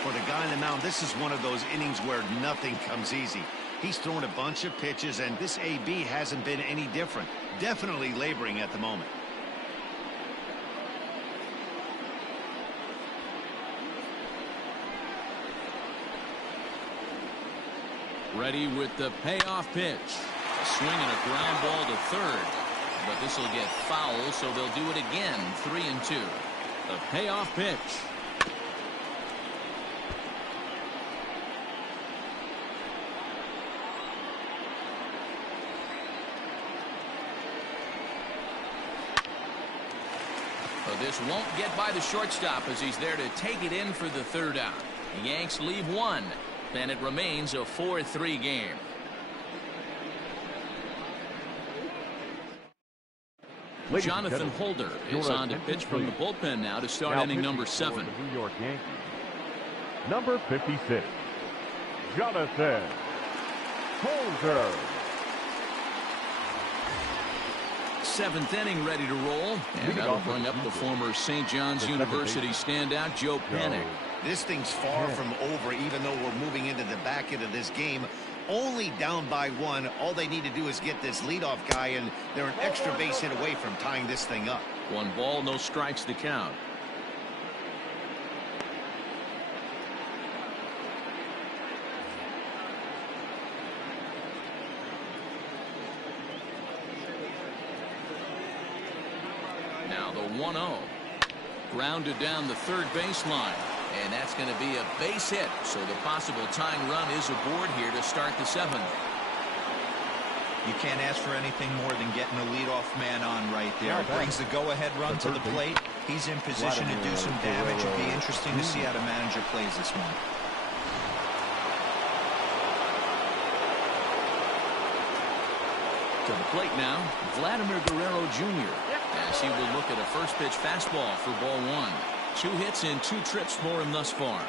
For the guy on the mound, this is one of those innings where nothing comes easy. He's thrown a bunch of pitches, and this AB hasn't been any different. Definitely laboring at the moment. Ready with the payoff pitch. A swing and a ground ball to third. But this will get foul, so they'll do it again. 3-2. The payoff pitch. But this won't get by the shortstop as he's there to take it in for the third out. The Yanks leave one, and it remains a 4-3 game. Ladies and Jonathan gentlemen, Holder your is on to attention, pitch from the please. bullpen now to start Now inning pitching number for 7. the New York Yankees, number 56, Jonathan Holder. 7th inning ready to roll, and Leading that'll off with bring up the Houston, former St. John's the second University standout Joe Panik. This thing's far Yeah. from over, even though we're moving into the back end of this game. Only down by one. All they need to do is get this leadoff guy, and they're an extra base hit away from tying this thing up. 1 ball, no strikes to count. Now the 1-0. Grounded down the third baseline. And that's going to be a base hit. So the possible tying run is aboard here to start the seventh. You can't ask for anything more than getting the leadoff man on right there. Brings the go-ahead run to the plate. He's in position to do some damage. It'll be interesting to see how the manager plays this one. To the plate now, Vladimir Guerrero Jr. as he will look at a first pitch fastball for ball one. 2 hits in 2 trips for him thus far.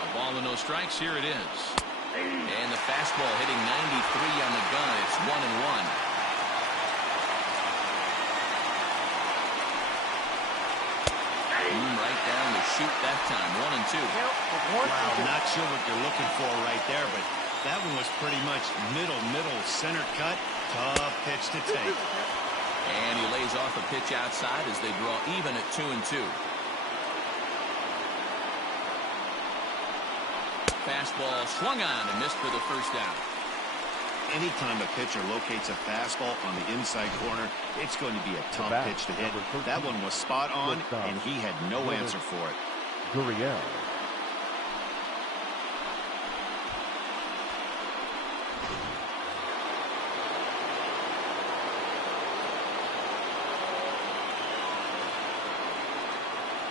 A ball and no strikes. Here it is. And the fastball hitting 93 on the gun. It's 1-1. Right down the chute that time. 1-2. Wow, not sure what you're looking for right there, but that one was pretty much middle, center cut. Tough pitch to take. And he lays off a pitch outside as they draw even at 2-2. Fastball swung on and missed for the first out. Anytime a pitcher locates a fastball on the inside corner, it's going to be a tough pitch to hit. That one was spot on, and he had no answer for it. Gurriel.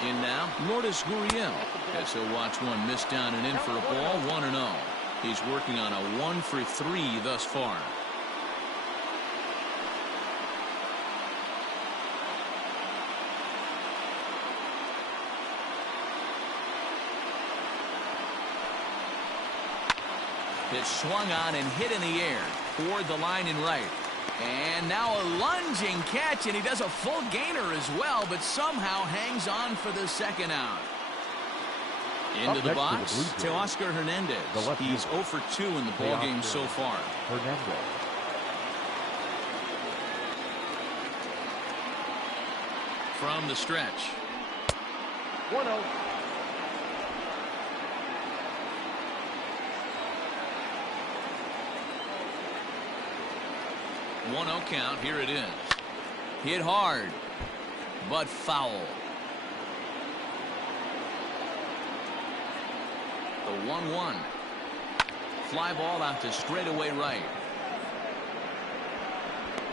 In now, Lourdes Gurriel, as he'll watch one miss down and in for a ball. 1-0. He's working on a 1 for 3 thus far. Pitch swung on and hit in the air toward the line and right. And now a lunging catch, and he does a full gainer as well, but somehow hangs on for the second out. Into the box to Oscar Hernandez. He's 0 for 2 in the ballgame so far. Hernandez. From the stretch. 1-0. One-0 count. Here it is. Hit hard, but foul. The 1-1. Fly ball out to straightaway right.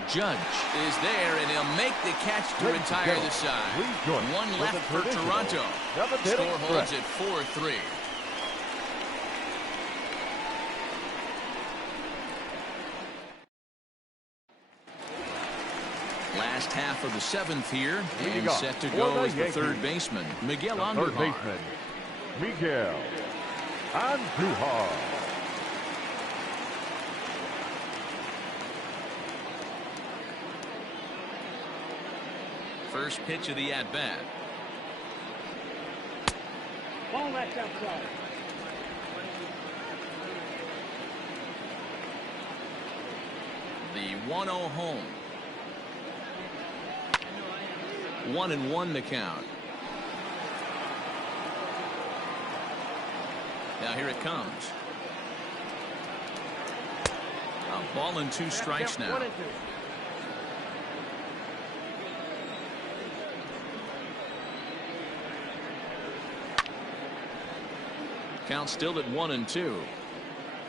Judge is there, and he'll make the catch to retire the side. One left for Toronto. Score holds at 4-3. Last half of the seventh here, and set to go is the third baseman, Miguel Andujar. Third baseman, Miguel Andujar. First pitch of the at-bat. Ball left outside. The 1-0 home. 1-1 the count. Now here it comes. A ball and 2 strikes now. 1-2. Count still at 1-2.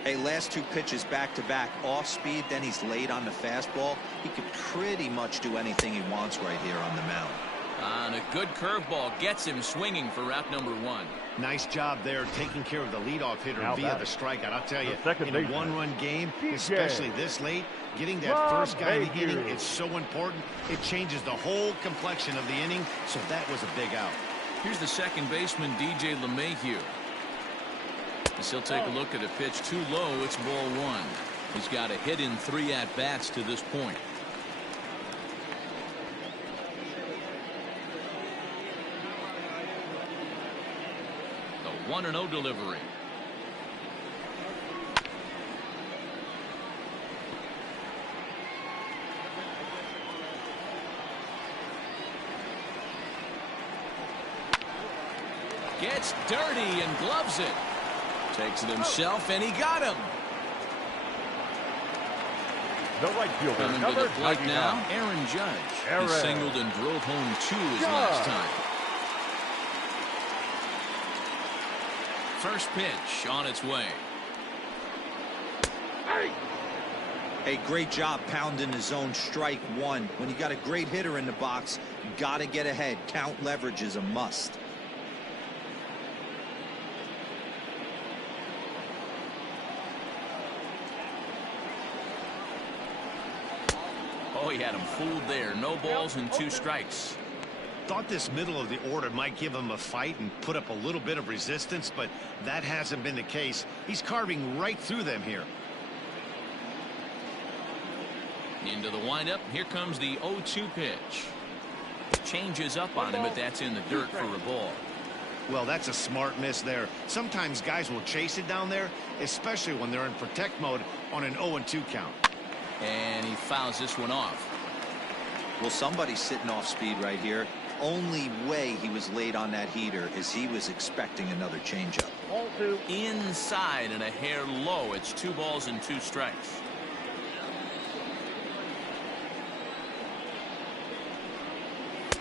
Hey, last 2 pitches back-to-back off speed, then he's late on the fastball. He could pretty much do anything he wants right here on the mound. And a good curveball gets him swinging for route number 1. Nice job there taking care of the leadoff hitter via the strikeout. I'll tell you, in a 1-run game, especially this late, getting that first guy in the inning is so important. It changes the whole complexion of the inning, so that was a big out. Here's the second baseman, DJ LeMahieu. As he'll take a look at a pitch too low, it's ball 1. He's got a hit in 3 at-bats to this point. The 1-0 delivery. Gets dirty and gloves it. Takes it himself, and he got him. The right fielder, Coming to the number plate 99. now, Aaron Judge. Aaron. He singled and drove home 2 his Judge. last time. First pitch on its way. Hey, great job pounding the zone. Strike one. When you got a great hitter in the box, you got to get ahead. Count leverage is a must. Oh, he had him fooled there. No balls and 2 strikes. Thought this middle of the order might give him a fight and put up a little bit of resistance, but that hasn't been the case. He's carving right through them here. Into the windup. Here comes the 0-2 pitch. Changes up on him, but that's in the dirt for a ball. Well, that's a smart miss there. Sometimes guys will chase it down there, especially when they're in protect mode on an 0-2 count. And he fouls this one off. Well, somebody's sitting off speed right here. Only way he was late on that heater is he was expecting another changeup. Ball 2. Inside and a hair low. It's 2 balls and 2 strikes.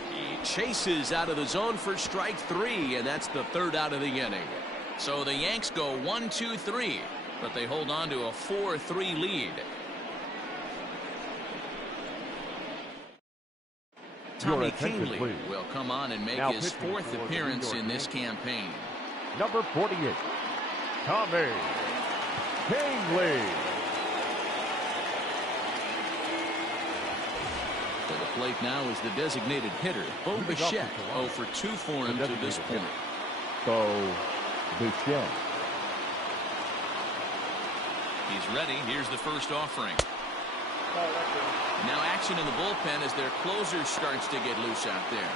He chases out of the zone for strike 3, and that's the 3rd out of the inning. So the Yanks go 1-2-3, but they hold on to a 4-3 lead. Tommy attention, Kahnle please. will come on and make Now his pitching 4th for the New appearance York in this Yankees. campaign. Number 48, Tommy Kahnle. To the plate now is the designated hitter, Bo Moving up Bichette. to 0 for 2 for him The to this designated point. Bo Bichette. He's ready. Here's the first offering. Ball right there. Now action in the bullpen as their closer starts to get loose out there.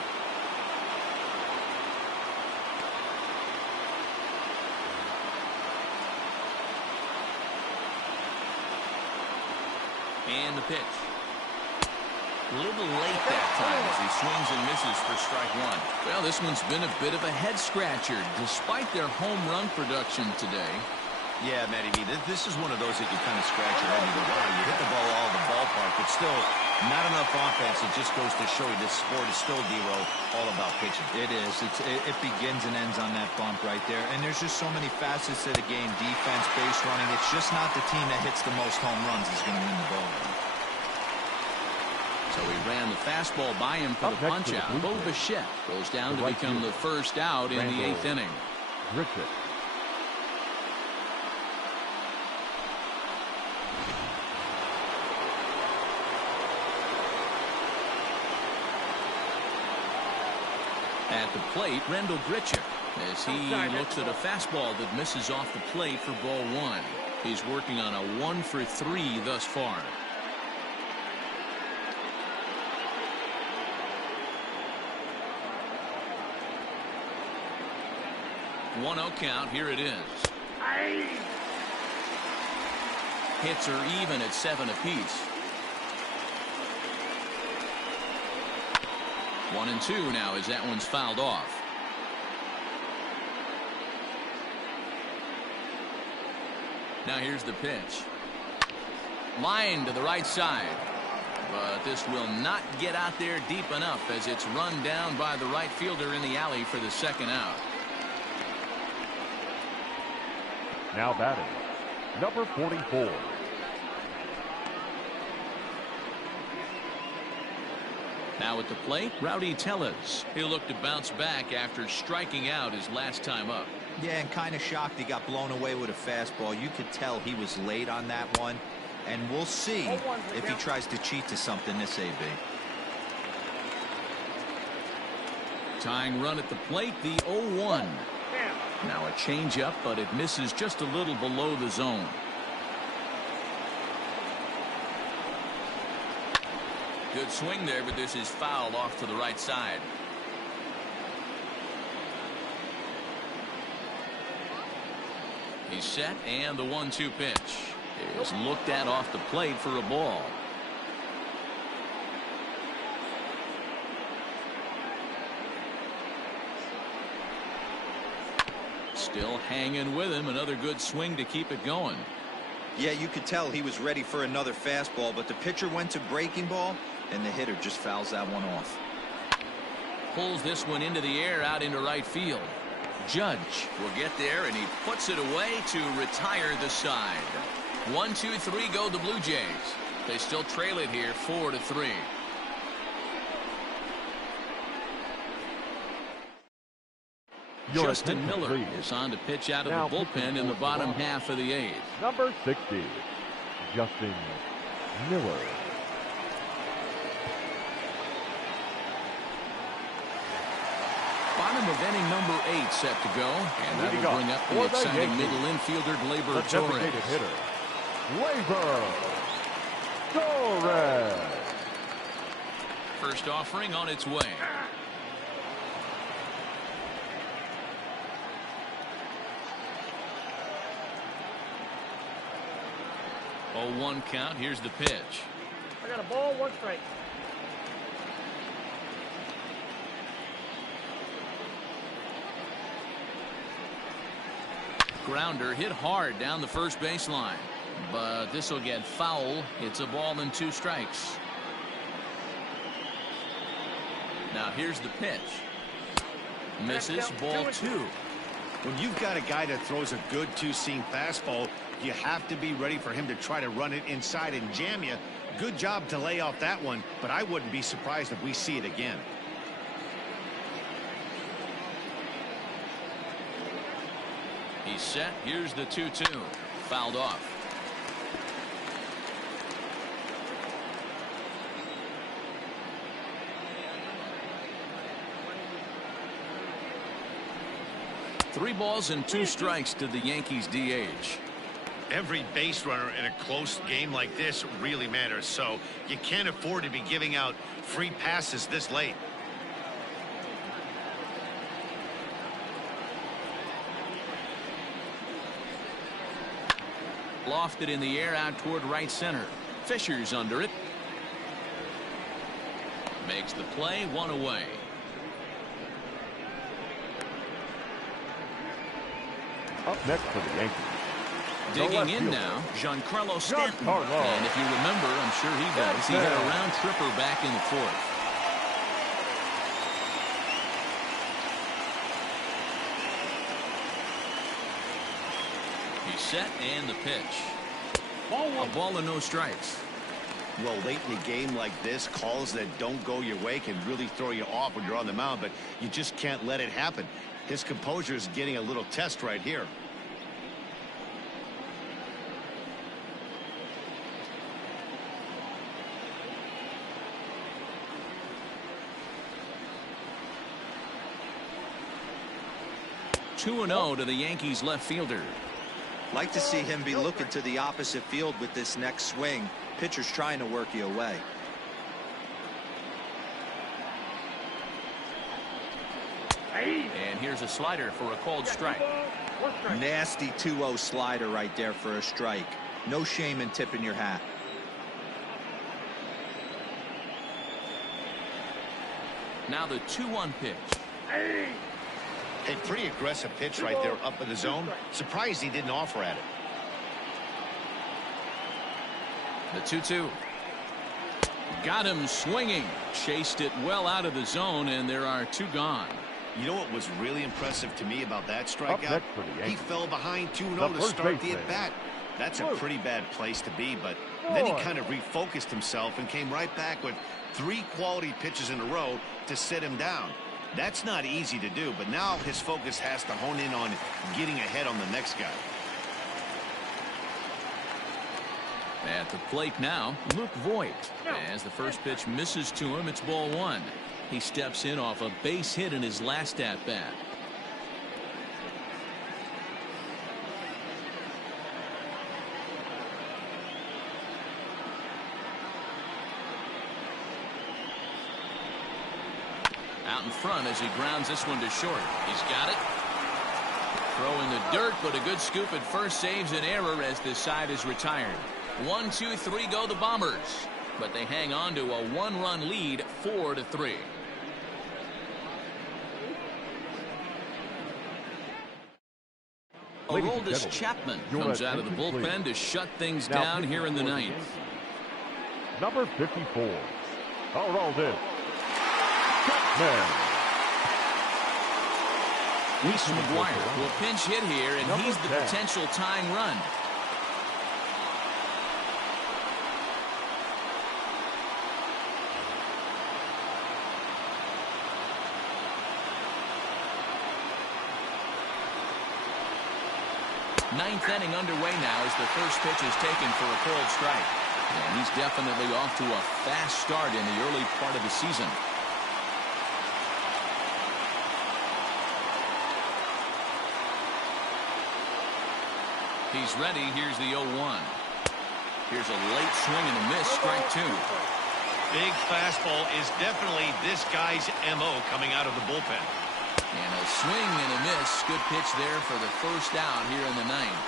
And the pitch. A little late that time as he swings and misses for strike 1. Well, this one's been a bit of a head scratcher despite their home run production today. Yeah, Matty B, this is one of those that you kind of scratch your head and you go, wow, you hit the ball all the ballpark, but still not enough offense. It just goes to show you this sport is still, D-Row, all about pitching. It is. It begins and ends on that bump right there. And there's just so many facets to the game. Defense, base running. It's just not the team that hits the most home runs is going to win the ball game. So he ran the fastball by him for Up the next punch to the out. Blue Bo Jays. Bichette goes down The to right become fielder, the first out in the Randall 8th inning. Richard. At the plate, Rendell Gritchick, as he looks at a fastball that misses off the plate for ball 1. He's working on a 1 for 3 thus far. One-0 count. Here it is. Hits are even at 7 apiece. 1-2 now as that one's fouled off. Now here's the pitch. Line to the right side. But this will not get out there deep enough as it's run down by the right fielder in the alley for the 2nd out. Now batting, number 44. Now at the plate, Rowdy Tellez. He'll look to bounce back after striking out his last time up. Yeah, and kind of shocked he got blown away with a fastball. You could tell he was late on that one. And we'll see if he tries to cheat to something this AB. Tying run at the plate, the 0-1. Now a changeup, but it misses just a little below the zone. Good swing there, but this is fouled off to the right side. He's set, and the 1-2 pitch is looked at off the plate for a ball. Still hanging with him. Another good swing to keep it going. Yeah, you could tell he was ready for another fastball, but the pitcher went to breaking ball, and the hitter just fouls that one off. Pulls this one into the air out into right field. Judge will get there, and he puts it away to retire the side. 1, 2, 3 go the Blue Jays. They still trail it here 4-3. Justin Miller is on to pitch out of the bullpen in the bottom half of the 8th. Number 60, Justin Miller. Bottom of inning number 8 set to go, and that will bring up the exciting middle infielder Gleyber Torres. Hitter, Gleyber Torres. First offering on its way. Oh, 1 count. Here's the pitch. I got a ball, 1 strike. Grounder hit hard down the first baseline, but this will get foul. It's a ball and 2 strikes. Now here's the pitch. Misses, ball 2. When you've got a guy that throws a good two-seam fastball, you have to be ready for him to try to run it inside and jam you. Good job to lay off that one, but I wouldn't be surprised if we see it again. He's set. Here's the 2-2. Fouled off. Three balls and 2 strikes to the Yankees DH. Every base runner in a close game like this really matters, so you can't afford to be giving out free passes this late. Lofted in the air out toward right center. Fisher's under it. Makes the play, 1 away. Up next for the Yankees. Digging in now, Giancarlo Stanton. And if you remember, I'm sure he does, he had a round tripper back in the 4th. He's set, and the pitch. A ball and no strikes. Well, late in the game like this, calls that don't go your way can really throw you off when you're on the mound, but you just can't let it happen. His composure is getting a little test right here. Two 2-0 to the Yankees left fielder. Like to see him be looking to the opposite field with this next swing. Pitcher's trying to work you away. And here's a slider for a called strike. Nasty 2-0 slider right there for a strike. No shame in tipping your hat. Now the 2-1 pitch. A pretty aggressive pitch right there up in the zone. Surprised he didn't offer at it. The 2-2. Got him swinging. Chased it well out of the zone, and there are 2 gone. You know what was really impressive to me about that strikeout? He fell behind 2-0 to start the at-bat. That's a pretty bad place to be, but then he kind of refocused himself and came right back with 3 quality pitches in a row to sit him down. That's not easy to do, but now his focus has to hone in on getting ahead on the next guy. At the plate now, Luke Voit. As the first pitch misses to him, it's ball 1. He steps in off a base hit in his last at-bat. Out in front as he grounds this one to short. He's got it. Throw in the dirt, but a good scoop at first saves an error as this side is retired. 1, 2, 3 go the Bombers, but they hang on to a 1-run lead, 4-3. Ladies and Aroldis gentlemen, Chapman your comes out of the attention, bullpen please. to shut things Now down here in the pitching for ninth. Yankees, number 54, Aroldis Chapman. Reese McGuire will pinch hit here, and Number he's the 10. potential tying run. Ninth inning underway now as the first pitch is taken for a cold strike. And he's definitely off to a fast start in the early part of the season. He's ready. Here's the 0-1. Here's a late swing and a miss. Strike two. Big fastball is definitely this guy's MO coming out of the bullpen. And a swing and a miss. Good pitch there for the first out here in the ninth.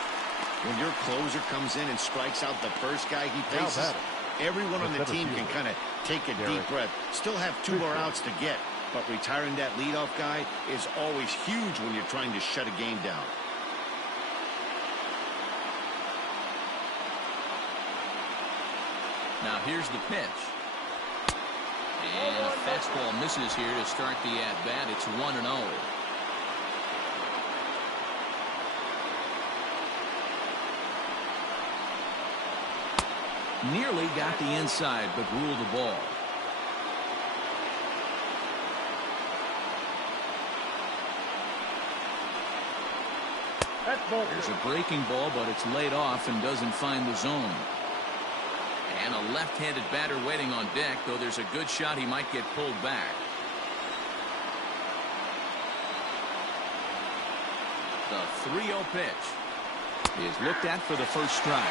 When your closer comes in and strikes out the first guy he Now faces, batting. everyone on the Instead of team can fielder, kind of take a deep Derek breath. Still have two more Fisher. outs to get, but retiring that leadoff guy is always huge when you're trying to shut a game down. Now here's the pitch. And a fastball misses here to start the at-bat. It's 1-0. Nearly got the inside, but ruled the ball. That's ball. There's a breaking ball, but it's laid off and doesn't find the zone. And a left-handed batter waiting on deck, though there's a good shot he might get pulled back. The 3-0 pitch is looked at for the first strike.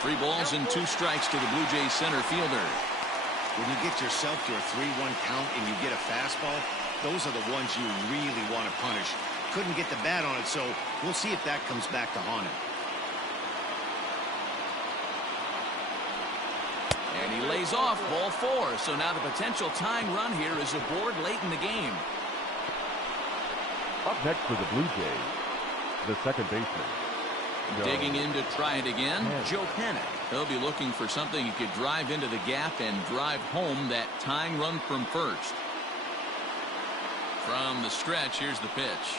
Three balls and two strikes to the Blue Jays center fielder. When you get yourself to a 3-1 count and you get a fastball, those are the ones you really want to punish. Couldn't get the bat on it, so we'll see if that comes back to haunt him. And he lays off ball four. So now the potential tying run here is aboard late in the game. Up next for the Blue Jays, the second baseman. Digging in to try it again, Panic. Joe Panic. He'll be looking for something he could drive into the gap and drive home that tying run from first. From the stretch, here's the pitch.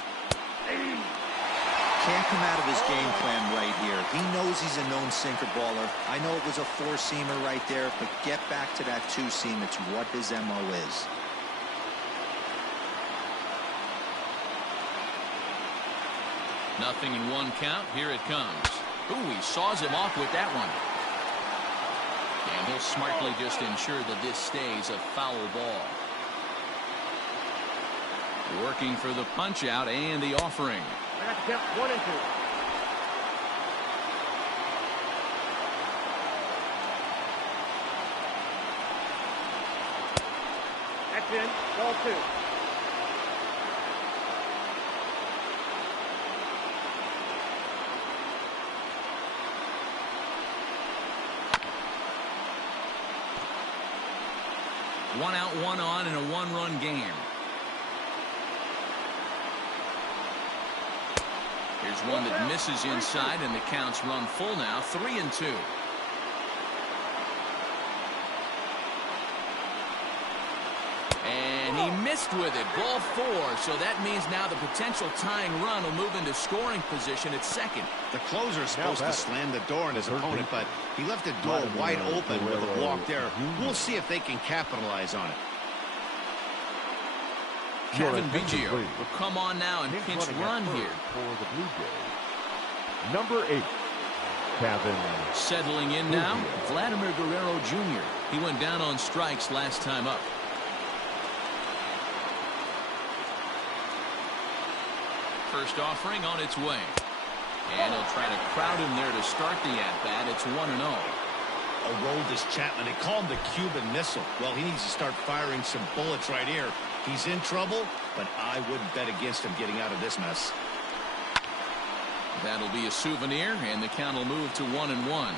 Can't come out of his game plan right here. He knows he's a known sinker baller. I know it was a four-seamer right there, but get back to that two-seam. It's what his MO is. Nothing in one count. Here it comes. Ooh, he saws him off with that one. And he'll smartly just ensure that this stays a foul ball. Working for the punch out and the offering. I got to count 1 and 2. That's in. Ball 2. One out, one on in a one-run game. Here's one that misses inside, and the count's run full now, 3-2. And he missed with it, ball four. So that means now the potential tying run will move into scoring position at second. The closer is supposed to slam the door on his opponent, but he left the door wide open with a walk there. We'll see if they can capitalize on it. Kevin Biggio will come on now and He's pinch running at run first here. for the Blue Jays. Number 8, Kevin. Settling in now, Vladimir Guerrero Jr. He went down on strikes last time up. First offering on its way. And he'll try to crowd him there to start the at-bat. It's 1-0. Aroldis Chapman, they call him the Cuban Missile. Well, he needs to start firing some bullets right here. He's in trouble, but I wouldn't bet against him getting out of this mess. That'll be a souvenir, and the count will move to 1-1.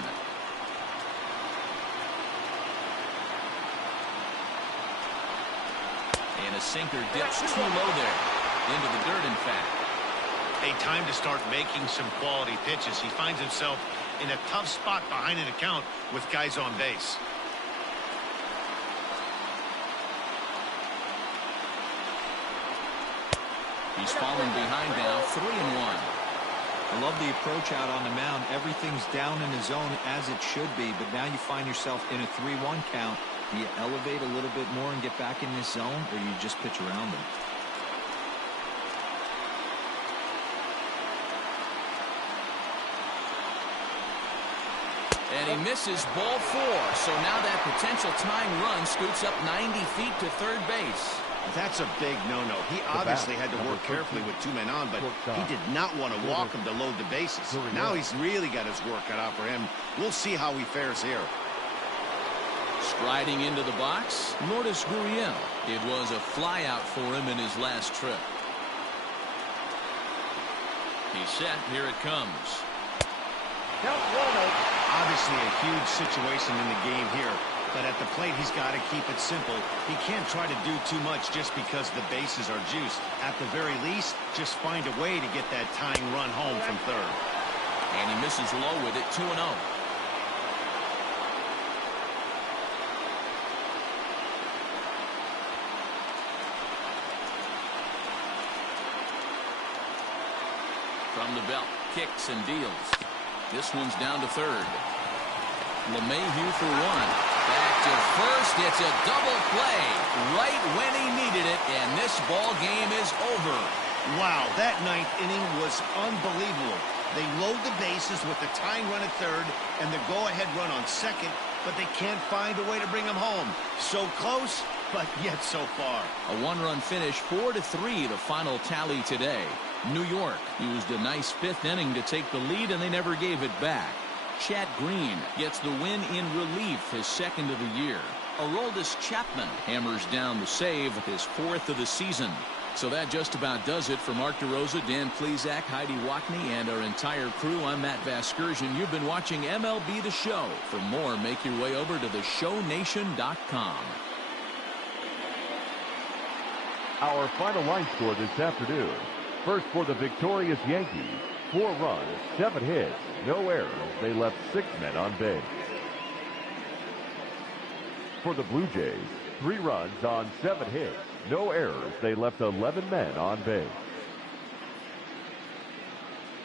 And a sinker dips too low there. Into the dirt, in fact. A time to start making some quality pitches. He finds himself in a tough spot behind an account with guys on base. He's fallen behind now, 3-1. I love the approach out on the mound. Everything's down in the zone as it should be, but now you find yourself in a 3-1 count. Do you elevate a little bit more and get back in this zone, or you just pitch around them? And he misses ball 4. So now that potential tying run scoots up 90 feet to third base. That's a big no-no. He obviously had to work carefully with 2 men on, but he did not want to walk him to load the bases. Now he's really got his work cut out for him. We'll see how he fares here. Striding into the box, Lourdes Gurriel. It was a flyout for him in his last trip. He's set. Here it comes. Count 1-0. Obviously a huge situation in the game here, but at the plate he's got to keep it simple. He can't try to do too much just because the bases are juiced. At the very least, just find a way to get that tying run home from third. And he misses low with it, 2-0. From the belt, kicks and deals. This one's down to third. LeMahieu for 1. Back to first. It's a double play right when he needed it, and this ball game is over. Wow, that 9th inning was unbelievable. They load the bases with the tying run at third and the go-ahead run on second, but they can't find a way to bring them home. So close, but yet so far. A 1-run finish, 4-3, the final tally today. New York used a nice 5th inning to take the lead, and they never gave it back. Chad Green gets the win in relief, his 2nd of the year. Aroldis Chapman hammers down the save, his 4th of the season. So that just about does it for Mark DeRosa, Dan Plesac, Heidi Watney, and our entire crew. I'm Matt Vasgersian. You've been watching MLB The Show. For more, make your way over to theshownation.com. Our final line score this afternoon. First for the victorious Yankees, 4 runs, 7 hits, no errors. They left 6 men on base. For the Blue Jays, 3 runs on 7 hits, no errors. They left 11 men on base.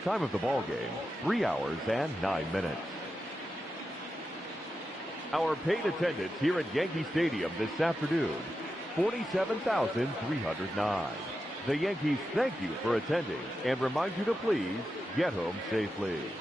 Time of the ball game, 3 hours and 9 minutes. Our paid attendance here at Yankee Stadium this afternoon, 47,309. The Yankees thank you for attending and remind you to please get home safely.